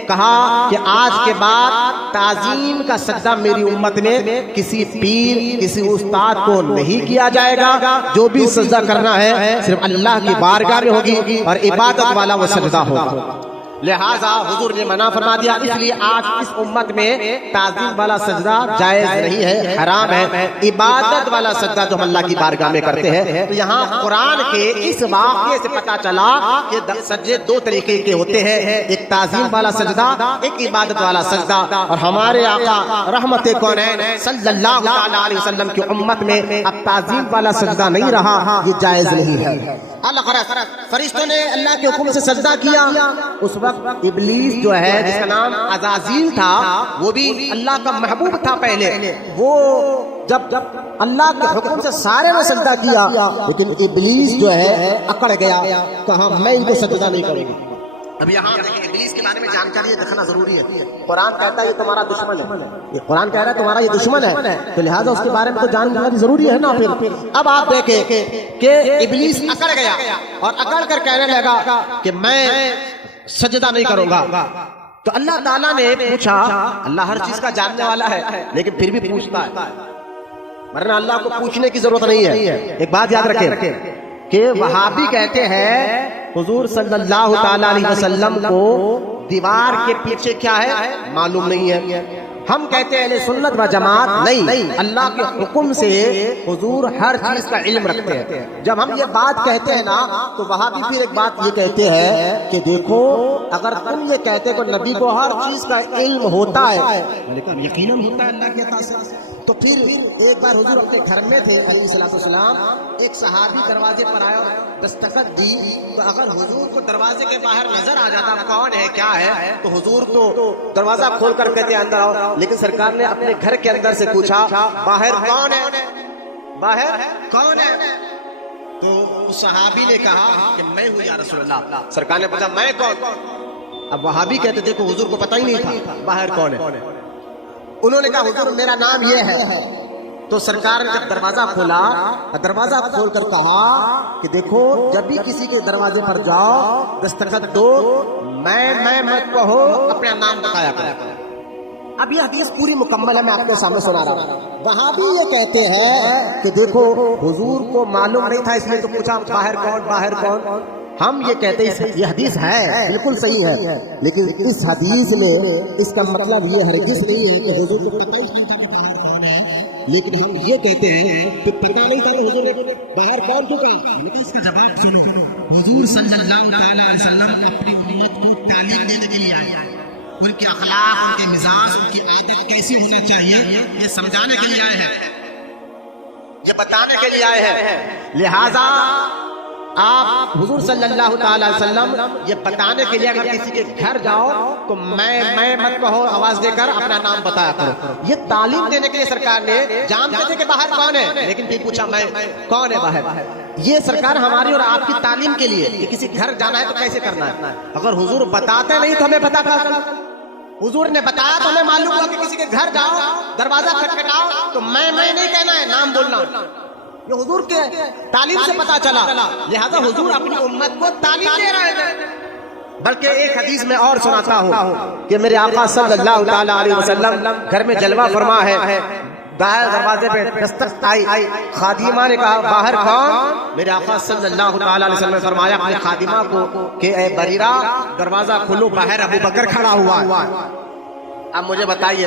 کہا کہ آج کے بعد تعظیم کا سجدہ میری امت میں کسی پیر کسی استاد کو نہیں کیا جائے گا، جو بھی سجدہ کرنا ہے صرف اللہ کی بارگاہ میں ہوگی اور عبادت والا وہ سجدہ ہوگا۔ لہٰذا حضور نے منع فرما دیا، اس لیے آج اس امت میں تعظیم والا سجدہ جائز نہیں ہے، حرام ہے۔ عبادت والا سجدہ جو ہم اللہ کی بارگاہ میں کرتے ہیں، تو یہاں قرآن کے اس واقعے سے پتہ چلا کہ سجدے دو طریقے کے ہوتے ہیں، ایک تعظیم والا سجدہ، ایک عبادت والا سجدہ، اور ہمارے آقا رحمت کونین صلی اللہ علیہ وسلم کی امت میں اب تعظیم والا سجدہ نہیں رہا، یہ جائز نہیں ہے۔ فرشتوں نے اللہ کے حکم سے سجدہ کیا، اس وقت ابلیس جو ہے جس کا نام عزازیل تھا وہ بھی اللہ کا محبوب تھا پہلے، وہ جب اللہ کے حکم سے سارے نے سجدہ کیا لیکن ابلیس جو ہے اکڑ گیا، کہا میں ان کو سجدہ نہیں کروں گا۔ اب یہاں دیکھیں ابلیس کے بارے میں جانکاری رکھنا ضروری ہے، قرآن کہتا ہے یہ تمہارا دشمن ہے، یہ قرآن کہہ رہا ہے تمہارا یہ دشمن ہے، تو لہٰذا اس کے بارے میں تو جانکاری ضروری ہے نا۔ پھر اب آپ دیکھیں کہ ابلیس اکڑ گیا اور اکڑ کر کہنے لگا کہ میں سجدہ نہیں کروں گا، تو اللہ تعالیٰ نے پوچھا، اللہ ہر چیز کا جاننے والا ہے لیکن پھر بھی پوچھتا ہے، ورنہ اللہ کو پوچھنے کی ضرورت نہیں ہے۔ ایک بات یاد رکھیں کہ وہابی کہتے ہیں حضور صلی اللہ تعالی علیہ وسلم کو دیوار کے پیچھے کیا ہے معلوم نہیں ہے، ہم کہتے ہیں اہل سنت و جماعت نہیں، اللہ کے حکم سے حضور ہر چیز کا علم رکھتے ہیں۔ جب ہم یہ بات کہتے ہیں نا تو وہاں بھی پھر ایک بات یہ کہتے ہیں کہ دیکھو اگر تم یہ کہتے کہ نبی کو ہر چیز کا علم ہوتا ہے، لیکن یقیناً ہوتا ہے اللہ کے عطا سے، تو پھر ایک بار حضور اپنے گھر میں تھے علیہ الصلوۃ والسلام، ایک صحابی دروازے پر آیا اور دستخط دی، تو اگر حضور کو دروازے کے باہر نظر آ جاتا کون ہے کیا ہے تو حضور تو دروازہ کھول کر کہتے اندر آؤ، لیکن سرکار نے اپنے گھر کے اندر سے پوچھا باہر کون ہے، باہر کون ہے، تو اس صحابی نے کہا کہ میں ہوں یا رسول اللہ۔ سرکار نے پوچھا میں کون؟ اب وہابی کہتے دیکھو حضور کو پتہ ہی نہیں تھا باہر کون ہے، انہوں نے کہا حضور میرا نام یہ ہے، تو سرکار نے جب دروازہ کھولا، دروازہ کھول کر کہا کہ دیکھو جب بھی کسی کے دروازے پر جاؤ دستخط دو، میں مت کہو، اپنا نام بتایا کرو۔ اب یہ حدیث پوری مکمل ہے، میں آپ کے سامنے سنا رہا ہوں۔ وہاں بھی یہ کہتے ہیں کہ دیکھو حضور کو معلوم نہیں تھا اس لیے تو پوچھا باہر کون، باہر کون۔ ہم یہ کہتے ہیں یہ حدیث ہے بالکل صحیح ہے، لیکن اس حدیث میں اس کا مطلب یہ ہرگز نہیں ہے کہ حضور کو پتہ ہی نہیں تھا کہ باہر کون ہے، لیکن ہم یہ کہتے ہیں کہ پتہ نہیں تھا کہ حضور نے باہر کون کو کہا، لیکن اس کا جواب سنو۔ حضور صلی اللہ علیہ وسلم اپنی امت کو تعلیم دینے کے لیے آئے، ان کے اخلاق، ان کے مزاج، ان کی عادت کیسی ہونا چاہیے یہ سمجھانے کے لیے آئے ہیں، یہ بتانے کے لیے آئے ہیں۔ لہذا آپ حضور صلی اللہ تعالی علیہ وسلم یہ بتانے کے لیے اگر کسی کے گھر جاؤ تو میں مت کہو، آواز دے کر اپنا نام بتایا کرو۔ یہ تعلیم دینے کے لیے سرکار نے جانتے تھے کہ باہر کون ہے لیکن پھر پوچھا میں کون ہے باہر۔ یہ سرکار ہماری اور آپ کی تعلیم کے لیے کہ کسی گھر جانا ہے تو کیسے کرنا ہے، اگر حضور بتاتے نہیں تو ہمیں پتا تھا، حضور نے بتایا تو ہمیں معلوم ہوا کہ کسی کے گھر جاؤ دروازہ کھٹکھٹاؤ تو میں نہیں کہنا ہے، نام بولنا، یہ حضور کے تعلیم سے پتا چلا۔ لہذا حضور اپنی امت کو تعلیم دے رہے ہیں۔ بلکہ ایک حدیث میں اور سناتا ہوں کہ میرے آقا صلی اللہ تعالی علیہ وسلم گھر میں جلوہ فرما ہے، باہر دروازے پہ دستک آئی، خادمہ نے کہا باہر کون؟ میرے آقا صلی اللہ تعالی علیہ وسلم نے فرمایا اپنے خادمہ کو کہ اے بریرہ دروازہ کھولو، باہر ابو بکر کھڑا ہوا ہے۔ اب مجھے بتائیے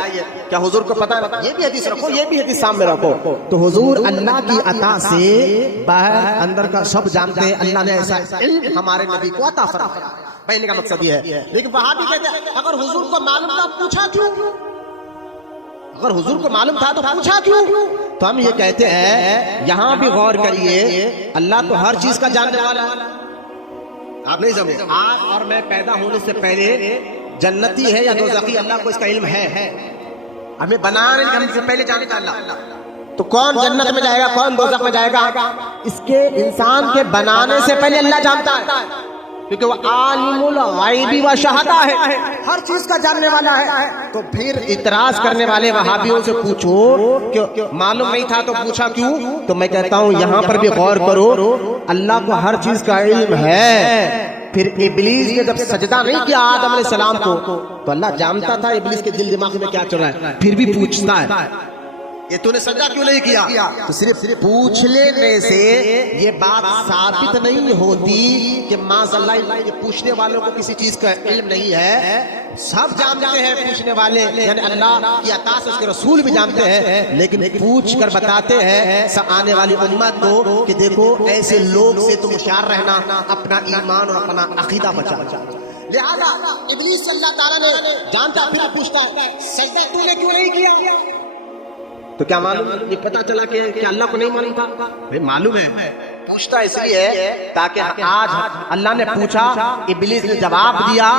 کیا حضور کو پتا ہے؟ یہ بھی حدیث رکھو، یہ بھی حدیث سامنے رکھو. تو حضور اللہ کی عطا سے باہر اندر کا سب جانتے ہیں. اللہ نے ایسا علم ہمارے نبی کو عطا فرمایا. پہلے کا مقصد یہ ہے. لیکن وہاں بھی کہتے ہیں اگر حضور کو معلوم تھا پوچھا کیوں؟ اگر حضور کو معلوم تھا تو پوچھا کیوں؟ تو ہم یہ کہتے ہیں یہاں بھی غور کریے، اللہ تو ہر چیز کا جاننے والا ہے. آپ نہیں سمجھے؟ آپ اور میں پیدا ہونے سے پہلے جنتی ہے یا دوزخی، اللہ کو اس کا علم ہے. ہمیں بنانے سے پہلے جانتا اللہ. تو کون جنت میں جائے گا، کون دوزخ میں جائے گا، اس کے انسان کے بنانے سے پہلے اللہ جانتا ہے، کیونکہ وہ عالم الغیب و شہادہ ہے، ہر چیز کا جاننے والا ہے. تو پھر اعتراض کرنے والے وہابیوں سے پوچھو کہ معلوم نہیں تھا تو پوچھا کیوں. تو میں کہتا ہوں یہاں پر بھی غور کرو، اللہ کو ہر چیز کا علم ہے. پھر ابلیس نے جب سجدہ نہیں کیا آدم علیہ السلام کو، تو اللہ جانتا تھا ابلیس کے دل دماغ میں کیا چل رہا ہے، پھر بھی پوچھتا ہے کہ تو نے سجدہ کیوں نہیں کیا. تو صرف پوچھ لینے سے یہ بات ثابت نہیں ہوتی کہ معاذ اللہ یہ پوچھنے والوں کو کسی چیز کا علم نہیں ہے. سب جانتے ہیں پوچھنے والے، یعنی اللہ کی عطا سے اس کے رسول بھی جانتے ہیں، لیکن پوچھ کر بتاتے ہیں آنے والی امت کو کہ دیکھو ایسے لوگ سے تم ہوشیار رہنا، اپنا ایمان اور اپنا عقیدہ بچا. لہذا ابلیس سے اللہ تعالیٰ نے جانتا پھر پوچھتا ہے سجدہ تو نے کیوں نہیں کیا. تو کیا معلوم یہ پتا چلا کہ اللہ کو نہیں معلوم تھا؟ بھئی معلوم ہے. پوچھتا اس لیے ہے تاکہ آج اللہ نے پوچھا، ابلیس نے جواب دیا،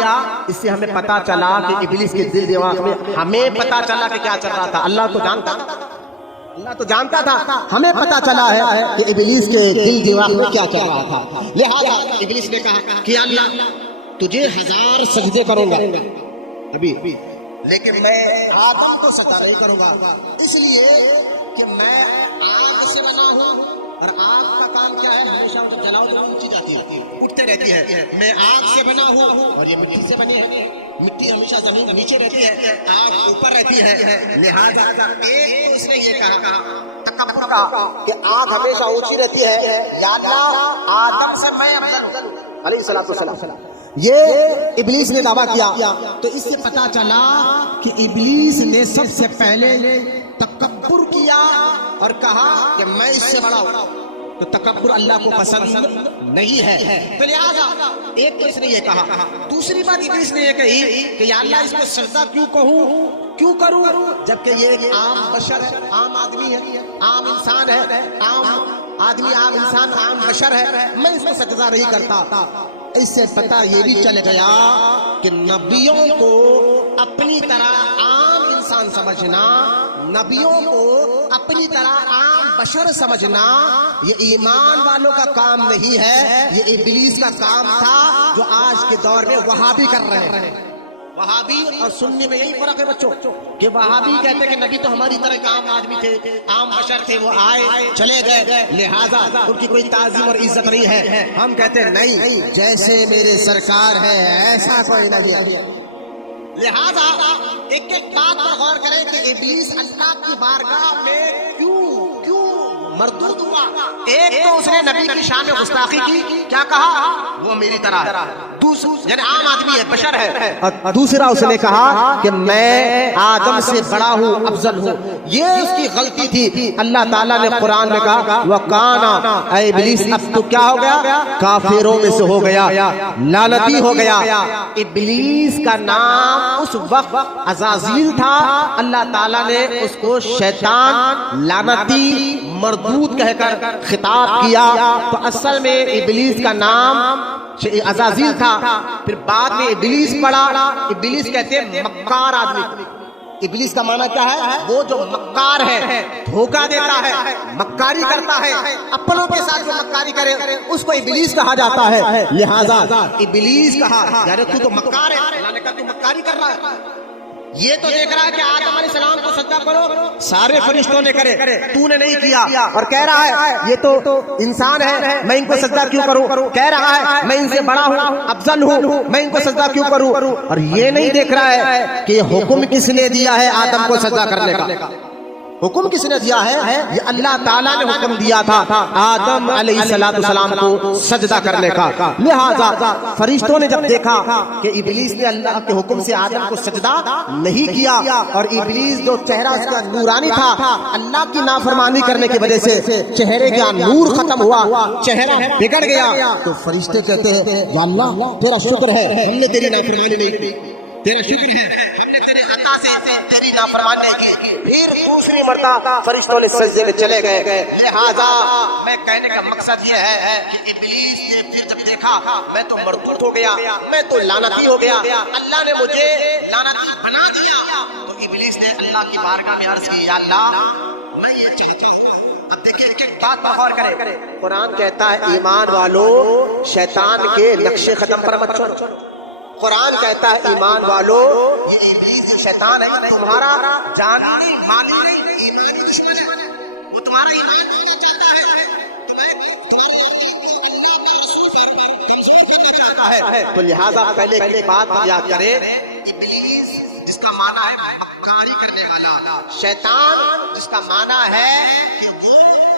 اس سے ہمیں پتا چلا کہ ابلیس کے دل دماغ میں، ہمیں پتا چلا کہ کیا چل رہا تھا. اللہ تو جانتا تھا، اللہ تو جانتا تھا، ہمیں پتا چلا ہے کہ ابلیس کے دل دماغ میں کیا چل رہا تھا. لہذا ابلیس نے کہا کہ اللہ تجھے 1000 سجدے کروں گا ابھی، لیکن میں آدم کو سجدہ نہیں کروں گا، اس لیے کہ میں آگ سے بنا ہوں، اور آگ کا کام کیا ہے، ہمیشہ جلاؤ جلاؤ اونچی جاتی ہے، اٹھتے رہتی ہے. میں آگ سے بنا ہوں اور یہ مٹی سے بنے ہیں، مٹی ہمیشہ زمین کے نیچے رہتی ہے، آگ اوپر رہتی ہے. لہذا ایک اس نے یہ کہا تکبر کا کہ آگ ہمیشہ اونچی رہتی ہے، یا اللہ آدم سے میں افضل ہوں علیہ الصلوۃ والسلام. یہ ابلیس نے دعویٰ کیا. تو اس سے پتا چلا کہ ابلیس نے سب سے پہلے تکبر کیا اور کہا کہ میں اس سے بڑا ہوں. تو تکبر اللہ کو پسند نہیں ہے. تو لہٰذا ایک تو اس نے یہ کہا. دوسری بات ابلیس نے یہ کہی کہ یا اللہ اس کو سجدہ کیوں کہوں، کیوں کروں، جبکہ یہ ایک عام بشر ہے، عام آدمی ہے، عام انسان ہے، عام آدمی، عام انسان، عام بشر ہے، میں اس کو سجدہ نہیں کرتا. اس سے پتہ یہ بھی چل گیا کہ نبیوں کو اپنی طرح عام انسان سمجھنا، نبیوں کو اپنی طرح عام بشر سمجھنا یہ ایمان والوں کا کام نہیں ہے، یہ ابلیس کا کام تھا جو آج کے دور میں وہابی کر رہے ہیں. وہابی اور سنی میں یہی فرق ہے بچوں، کہ وہابی کہتے ہیں کہ نبی تو ہماری طرح ایک عام آدمی تھے، عام بشر تھے، وہ آئے چلے گئے، لہذا ان کی کوئی تعظیم اور عزت نہیں ہے. ہم کہتے ہیں نہیں، جیسے میرے سرکار ہے ایسا کوئی نہیں. لہذا ایک ایک بات پر غور کریں کہ ابلیس اللہ کی بارگاہ میں کیوں مردود ہوا. ایک تو اس نے نبی کی شان میں گستاخی کی، کیا کہا وہ میری طرح ہے، یعنی عام آدمی ہے، بشر ہے. اور دوسرا اس نے کہا کہ میں آدم سے بڑا ہوں، افضل ہوں. یہ اس کی غلطی تھی. اللہ تعالیٰ نے قرآن میں کہا وَقَانَا، اے ابلیس اب تو کیا ہو گیا، کافروں میں سے ہو گیا، لعنتی ہو گیا. ابلیس کا نام اس وقت عزازیل تھا، اللہ تعالیٰ نے اس کو شیطان، لعنتی، مردود کہہ کر خطاب کیا. تو اصل میں ابلیس کا نام عزازیل تھا، پھر بعد میں ابلیس پڑا. ابلیس کہتے ہیں مکار آدمی. ابلیس کا معنی کیا ہے، وہ جو مکار ہے، دھوکہ دیتا ہے، مکاری کرتا ہے، اپنوں کے ساتھ جو مکاری کرے اس کو ابلیس کہا جاتا ہے. لہذا ابلیس کہا یار تو مکار ہے، اللہ نے کہا تو مکاری کر رہا ہے. یہ تو دیکھ رہا ہے کہ آدم علیہ السلام کو سجدہ کرو، سارے فرشتوں نے کرے، تو نے نہیں کیا، اور کہہ رہا ہے یہ تو انسان ہے، میں ان کو سجدہ کیوں کروں. کہہ رہا ہے میں ان سے بڑا ہوں، افضل ہوں، میں ان کو سجدہ کیوں کروں. اور یہ نہیں دیکھ رہا ہے کہ حکم کس نے دیا ہے آدم کو سجدہ کرنے کا. حکم کس نے دیا ہے؟ یہ اللہ تعالیٰ نے حکم دیا تھا آدم علیہ السلام کو سجدہ کرنے کا. لہذا فرشتوں نے جب دیکھا کہ ابلیس نے اللہ کے حکم سے آدم کو سجدہ نہیں کیا اور ابلیس جو چہرہ اس کا نورانی تھا اللہ کی نافرمانی کرنے کی وجہ سے چہرے کا نور ختم ہوا, چہرہ بگڑ گیا, تو فرشتے کہتے ہیں یا اللہ تیرا شکر ہے ہم نے تیری نافرمانی نہیں کی, تیرا شکر ہے ہم نے تیرے عطا سے تیری نافرمانی نہیں کی. پھر دوسری مرتبہ فرشتوں نے سجدے میں چلے گئے. لہذا میں کہنے کا مقصد یہ ہے کہ ابلیس نے پھر جب دیکھا میں تو مردود ہو گیا, میں تو لعنتی ہو گیا, اللہ نے مجھے لعنتی بنا دیا, تو ابلیس نے اللہ کی بارگاہ میں عرض کی یا اللہ میں یہ چاہتا ہوں. اب دیکھیں ایک ایک بات پر غور کریں. قرآن کہتا ہے ایمان والو شیطان کے نقش قدم پر مت چلو. قرآن کہتا ہے ایمان والو یہ ابلیس جو شیطان ہے تمہارا جانی مانی نہیں ایمانی دشمن ہے, وہ تمہارا ایمان نہیں چاہتا ہے, تو لہذا پہلے ایک بات یاد کریں ابلیس جس کا معنی ہے مکاری کرنے والا, شیطان جس کا معنی ہے کہ وہ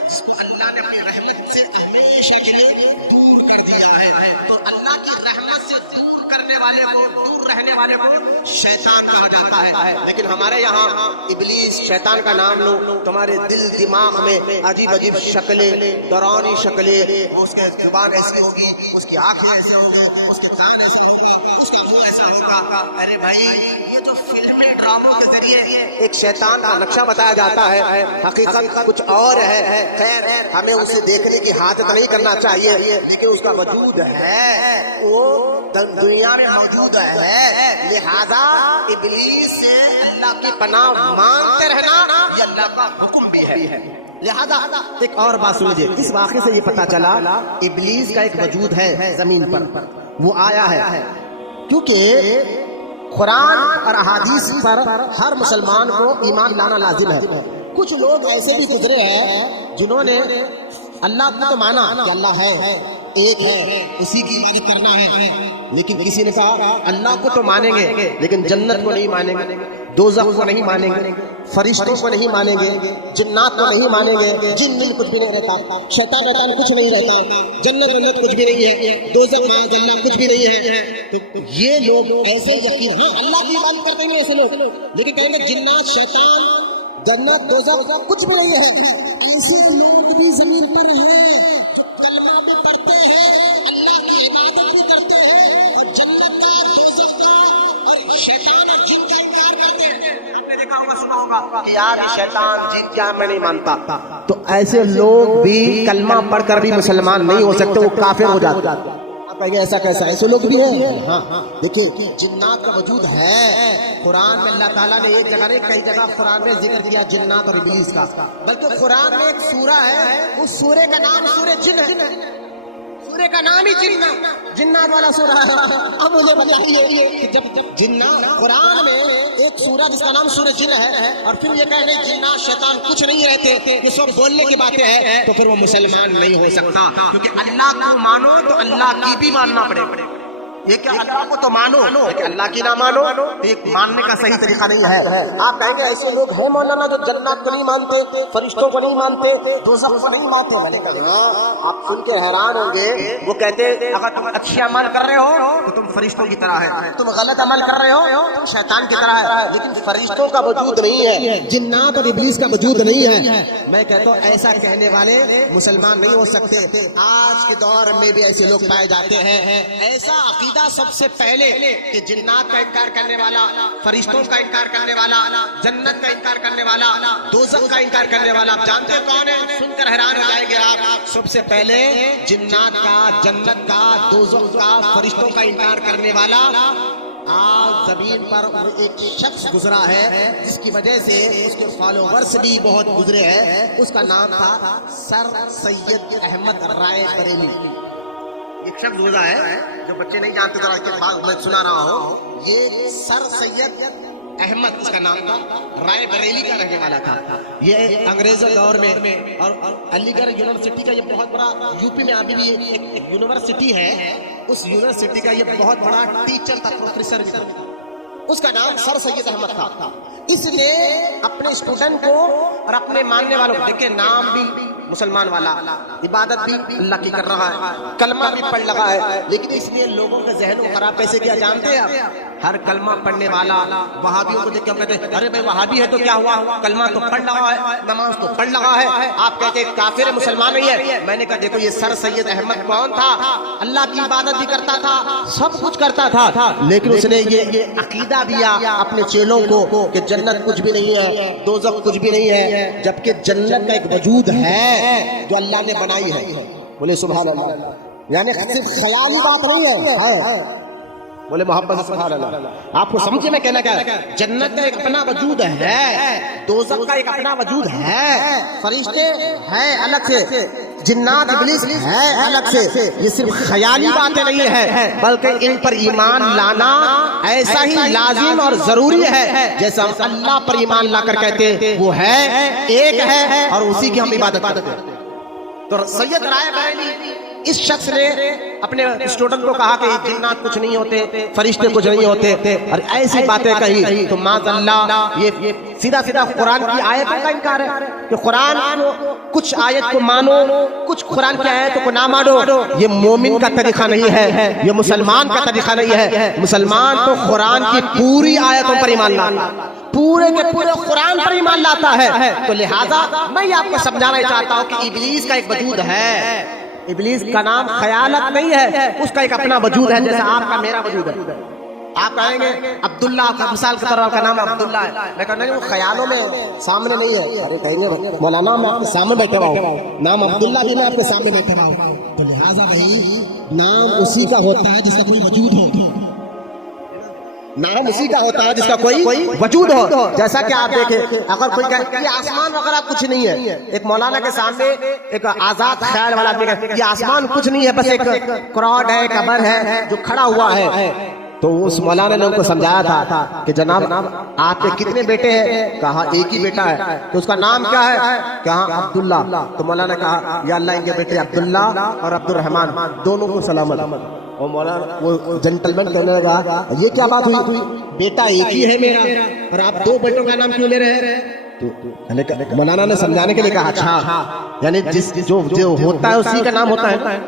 جس کو اللہ نے اپنی رحمت سے ہمیشہ کے لیے دور کر دیا ہے, تو اللہ کی رحمت سے دور کرنے والے کو, دور رہنے والے کو شیطان کہا جاتا ہے. لیکن ہمارے یہاں ابلیس شیطان کا نام لو تمہارے دل دماغ میں عجیب عجیب شکلیں, ڈرانی شکلیں, اس کے زبان ایسی ہوگی, اس کی آنکھیں ایسی ہوگی, اس کے کان ایسے ہوگی, اس کا منہ ایسا ہوگا. ارے بھائی یہ تو فلمی ڈراموں کے ذریعے ایک شیطان کا نقشہ بتایا جاتا ہے, حقیقت کچھ اور ہے. خیر ہمیں اسے دیکھنے کی حاجت نہیں کرنا چاہیے, لیکن اس کا وجود ہے, وہ دنیا میں موجود ہے. لہذا ابلیس سے اللہ کی پناہ مانگتے رہنا یہ اللہ کا حکم بھی ہے. لہذا ایک اور بات سنیے, اس واقعے سے یہ پتا چلا ابلیس کا ایک وجود ہے زمین پر, وہ آیا ہے کیونکہ قرآن اور احادیث پر ہر مسلمان کو ایمان لانا لازم ہے. کچھ لوگ ایسے بھی گزرے ہیں جنہوں نے اللہ کو تو مانا کہ اللہ ہے, ایک ہے, اسی کی عبادت کرنا ہے, لیکن کسی نے کہا اللہ کو تو مانیں گے لیکن جنت کو نہیں مانیں گے, دوزخ کو نہیں مانیں گے, فرشتوں کو نہیں مانیں گے, جنات کو نہیں مانیں گے, جن میں کچھ بھی نہیں رہتا, شیطان ویطان کچھ نہیں رہتا, جنت کچھ بھی نہیں ہے, دوزخ جنت کچھ بھی نہیں ہے. تو یہ لوگ ایسے یقین, ہاں اللہ کی عبادت کرتے ہیں ایسے لوگ, لیکن کہیں گے جنات شیطان جنت دوزخ کچھ بھی نہیں ہے. ایسے لوگ بھی زمین پر ہیں کہ یار شیطان جن کیا میں نہیں مانتا, تو ایسے لوگ بھی کلمہ پڑھ کر بھی مسلمان نہیں ہو سکتے, وہ کافر ہو جاتے. آپ کہیں گے ایسا کیسا, ایسے لوگ بھی ہیں. ہاں دیکھیں جنات کا وجود ہے. قرآن میں اللہ تعالیٰ نے ایک جگہ نہیں کئی جگہ قرآن میں ذکر کیا جنات اور ابلیس کا, بلکہ قرآن میں ایک سورہ ہے, اس سورے کا نام سورہ جن ہے, سورے کا نام ہی جنات والا سورہ ہے. اب مجھے بتائیے کہ جب جنات قرآن میں ایک سورہ جس کا نام سورہ جن ہے اور پھر یہ کہنے جنات شیطان کچھ نہیں رہتے, یہ سب بولنے کی باتیں ہیں, تو پھر وہ مسلمان نہیں ہو سکتا. کیونکہ اللہ کو مانو تو اللہ کی بھی ماننا پڑے. یہ کہ اللہ کو تو مانو لیکن اللہ کی نہ مانو, یہ ماننے کا صحیح طریقہ نہیں ہے. آپ کہیں گے ایسے لوگ ہیں مولانا جو جنات کو نہیں مانتے, فرشتوں کو نہیں مانتے, دوزخ کو نہیں مانتے. میں نے کہا آپ سن کے حیران ہوں گے. وہ کہتے اگر تم اچھے عمل کر رہے ہو تو تم فرشتوں کی طرح ہے, تم غلط عمل کر رہے ہو تم شیطان کی طرح ہے, لیکن فرشتوں کا وجود نہیں ہے, جنات اور ابلیس کا وجود نہیں ہے. میں کہتا ہوں ایسا کہنے والے مسلمان نہیں ہو سکتے. آج کے دور میں بھی ایسے لوگ پائے جاتے ہیں. ایسا عقیدہ سب سے پہلے کہ جنات کا انکار کرنے والا, فرشتوں کا انکار کرنے والا, جنت کا انکار کرنے والا, دوزخ کا انکار کرنے والا, آپ جانتے ہیں کون ہے؟ سن کر حیران ہو جائیں گے آپ. سب سے پہلے جنات کا, جنت کا, دوزخ کا, فرشتوں کا انکار کرنے والا آج زمین پر ایک شخص گزرا ہے جس کی وجہ سے اس کے فالوورز بھی بہت گزرے ہیں. اس کا نام تھا سر سید احمد رائے بریلی. ایک شخص گزرا ہے جو بچے نہیں جانتے, ذرا کے بعد میں سنا رہا ہوں. یہ سر سید احمد اس کا نام تھا, رائے بریلی کا رہنے والا تھا. یہ انگریزوں دور میں اور علی گڑھ یونیورسٹی کا یہ بہت بڑا, یو پی میں ابھی بھی ایک یونیورسٹی ہے, اس یونیورسٹی کا یہ بہت بڑا ٹیچر تھا, پروفیسر بھی تھا. اس کا نام سر سید احمد تھا. اس نے اپنے اسٹوڈنٹ کو اور اپنے ماننے والوں کو، دیکھیں نام بھی مسلمان والا، عبادت بھی اللہ کی کر رہا ہے، کلمہ بھی پڑھ رہا ہے، لیکن اس لیے لوگوں کے ذہن کو خراب کیسے کیا جانتے ہیں آپ؟ ہر کلمہ پڑھنے والا وہابیوں کو دیکھ کے کہتے ہیں ارے بھائی وہابی ہے تو کیا ہوا، کلمہ تو پڑھ رہا ہے، نماز تو پڑھ رہا ہے، آپ کہتے ہیں کافر ہے مسلمان نہیں ہے۔ میں نے کہا دیکھو یہ سر سید احمد کون تھا، اللہ کی عبادت بھی کرتا تھا، سب کچھ کرتا تھا، لیکن اس نے یہ عقیدہ دیا اپنے چیلوں کو کہ جنت کچھ بھی نہیں ہے، دوزخ کچھ بھی نہیں ہے، جبکہ جنت کا ایک وجود ہے جو اللہ نے بنائی ہے۔ بولے سبحان اللہ، یعنی صرف خیالی بات نہیں ہے، بولے محبت سے سبحان اللہ۔ آپ کو سمجھے میں کہنا کیا ہے؟ جنت کا ایک اپنا وجود ہے، دوزخ کا ایک اپنا وجود ہے، فرشتے ہیں الگ سے، جنات ابلیس ہے الگ سے، یہ صرف خیالی باتیں نہیں ہے بلکہ ان پر ایمان لانا ایسا ہی لازم اور ضروری ہے جیسا ہم اللہ پر ایمان لا کر کہتے ہیں وہ ہے، ایک ہے اور اسی کی ہم عبادت کرتے ہیں۔ تو سید رائے بریلوی اس شخص نے اپنے اسٹوڈنٹ کو کہا کہ جنات کچھ نہیں ہوتے، فرشتے کچھ نہیں ہوتے، اور ایسی باتیں کہی تو معاذ اللہ یہ سیدھا سیدھا قرآن کی آیتوں کا انکار ہے کہ قرآن کو کچھ آیت کو مانو، کچھ قرآن کی آیتوں کو نہ مانو۔ یہ مومن کا طریقہ نہیں ہے، یہ مسلمان کا طریقہ نہیں ہے۔ مسلمان تو قرآن کی پوری آیتوں پر ایمان لاتا ہے، پورے کے پورے قرآن پر ایمان لاتا ہے۔ تو لہٰذا میں آپ کو سمجھانا چاہتا ہوں کہ ابلیس کا ایک وجود ہے، ابلیس کا نام خیالت نہیں ہے، اس کا ایک اپنا وجود ہے جیسا آپ کا میرا وجود ہے۔ آپ کہیں گے عبداللہ، آپ کا مثال کے طور پر آپ کا نام عبداللہ ہے، میں کہوں گا وہ خیالوں میں سامنے نہیں ہے۔ ارے کہیں گے مولانا میں آپ کے سامنے بیٹھا ہوا ہوں، نام عبداللہ بھی میں آپ کے سامنے بیٹھا ہوا ہوں، تو لہٰذا بھائی نام اسی کا ہوتا ہے جس کا کوئی وجود ہو، نام اسی کا ہوتا ہے جس کا کوئی وجود ہو۔ جیسا کہ آپ دیکھیں اگر کوئی کہے یہ آسمان وغیرہ کچھ نہیں ہے، ایک مولانا کے سامنے ایک آزاد خیال والا آدمی کہے یہ آسمان کچھ نہیں ہے، بس ایک کراڈ ہے، قبر ہے جو کھڑا ہوا ہے، تو اس مولانا نے ان کو سمجھایا تھا کہ جناب آپ کے کتنے بیٹے ہیں؟ کہا ایک ہی بیٹا ہے، تو اس کا نام کیا ہے؟ کہا عبداللہ۔ تو مولانا نے کہا یا اللہ ان کے بیٹے عبداللہ اور عبد الرحمن دونوں کو سلامت۔ اور مولانا وہ جنٹلمین کہنے لگا یہ کیا بات ہوئی، بیٹا ایک ہی ہے میرا اور آپ دو بیٹوں کا نام کیوں لے رہے ہیں؟ تو مولانا نے سمجھانے کے لیے کہا اچھا یعنی جو ہوتا ہے اسی کا نام ہوتا ہے،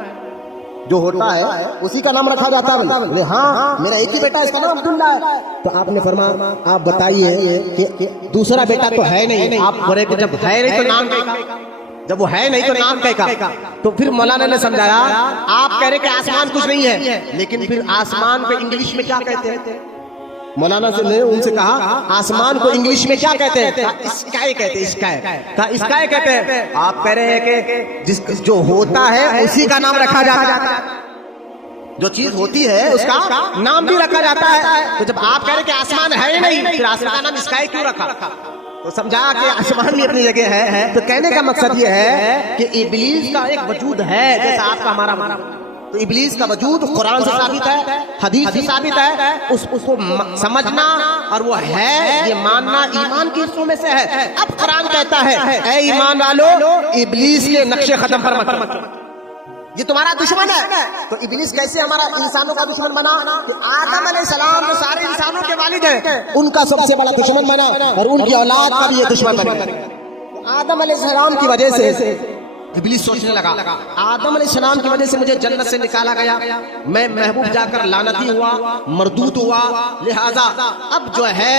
جو ہوتا ہے اسی کا نام رکھا جاتا ہے۔ ہاں میرا ایک ہی بیٹا ہے، اس کا نام عبداللہ ہے۔ تو آپ نے فرمایا آپ بتائیے کہ دوسرا بیٹا تو ہے نہیں، آپ بولے کہ جب ہے نہیں تو نام کیا، جب وہ ہے نہیں تو نام کیا؟ تو پھر مولانا نے سمجھایا آپ کہہ رہے کہ آسمان کچھ نہیں ہے، لیکن پھر آسمان کو انگلش میں کیا کہتے ہیں؟ مولانا سے نے ان سے کہا آسمان کو انگلش میں کیا کہتے ہیں؟ اسکائی کہتے ہیں، اسکائی کہا اسکائی کہتے ہیں۔ آپ کہہ رہے ہیں کہ جو ہوتا ہے اسی کا نام رکھا جاتا ہے، جو چیز ہوتی ہے اس کا نام بھی رکھا جاتا ہے۔ تو جب آپ کہہ رہے کہ آسمان ہے ہی نہیں، پھر آسمان کا نام اسکائی کیوں رکھا؟ تو سمجھا کہ آسمان بھی اپنی جگہ ہے۔ تو کہنے کا مقصد یہ ہے کہ ابلیس کا ایک وجود ہے جیسا آپ کا ہمارا، تو ابلیس کا وجود قرآن سے ثابت ہے، حدیث سے ثابت ہے، اس کو سمجھنا اور وہ ہے یہ ماننا ایمان کی حصوں میں سے ہے۔ اب قرآن کہتا ہے اے ایمان والو ابلیس کے نقش قدم پر مت، یہ تمہارا دشمن ہے۔ تو ابلیس کیسے ہمارا انسانوں کا دشمن بنا؟ کہ آدم علیہ السلام جو سارے انسانوں کے والد ہیں ان کا سب سے بڑا دشمن بنا، اور ان کی اولاد کا بھی یہ دشمن بنا۔ آدم علیہ السلام کی وجہ سے ابلیس سوچنے لگا آدم علیہ السلام کی وجہ سے مجھے جنت سے نکالا گیا، میں محبوب جا کر لعنتی ہوا، مردود ہوا، لہذا اب جو ہے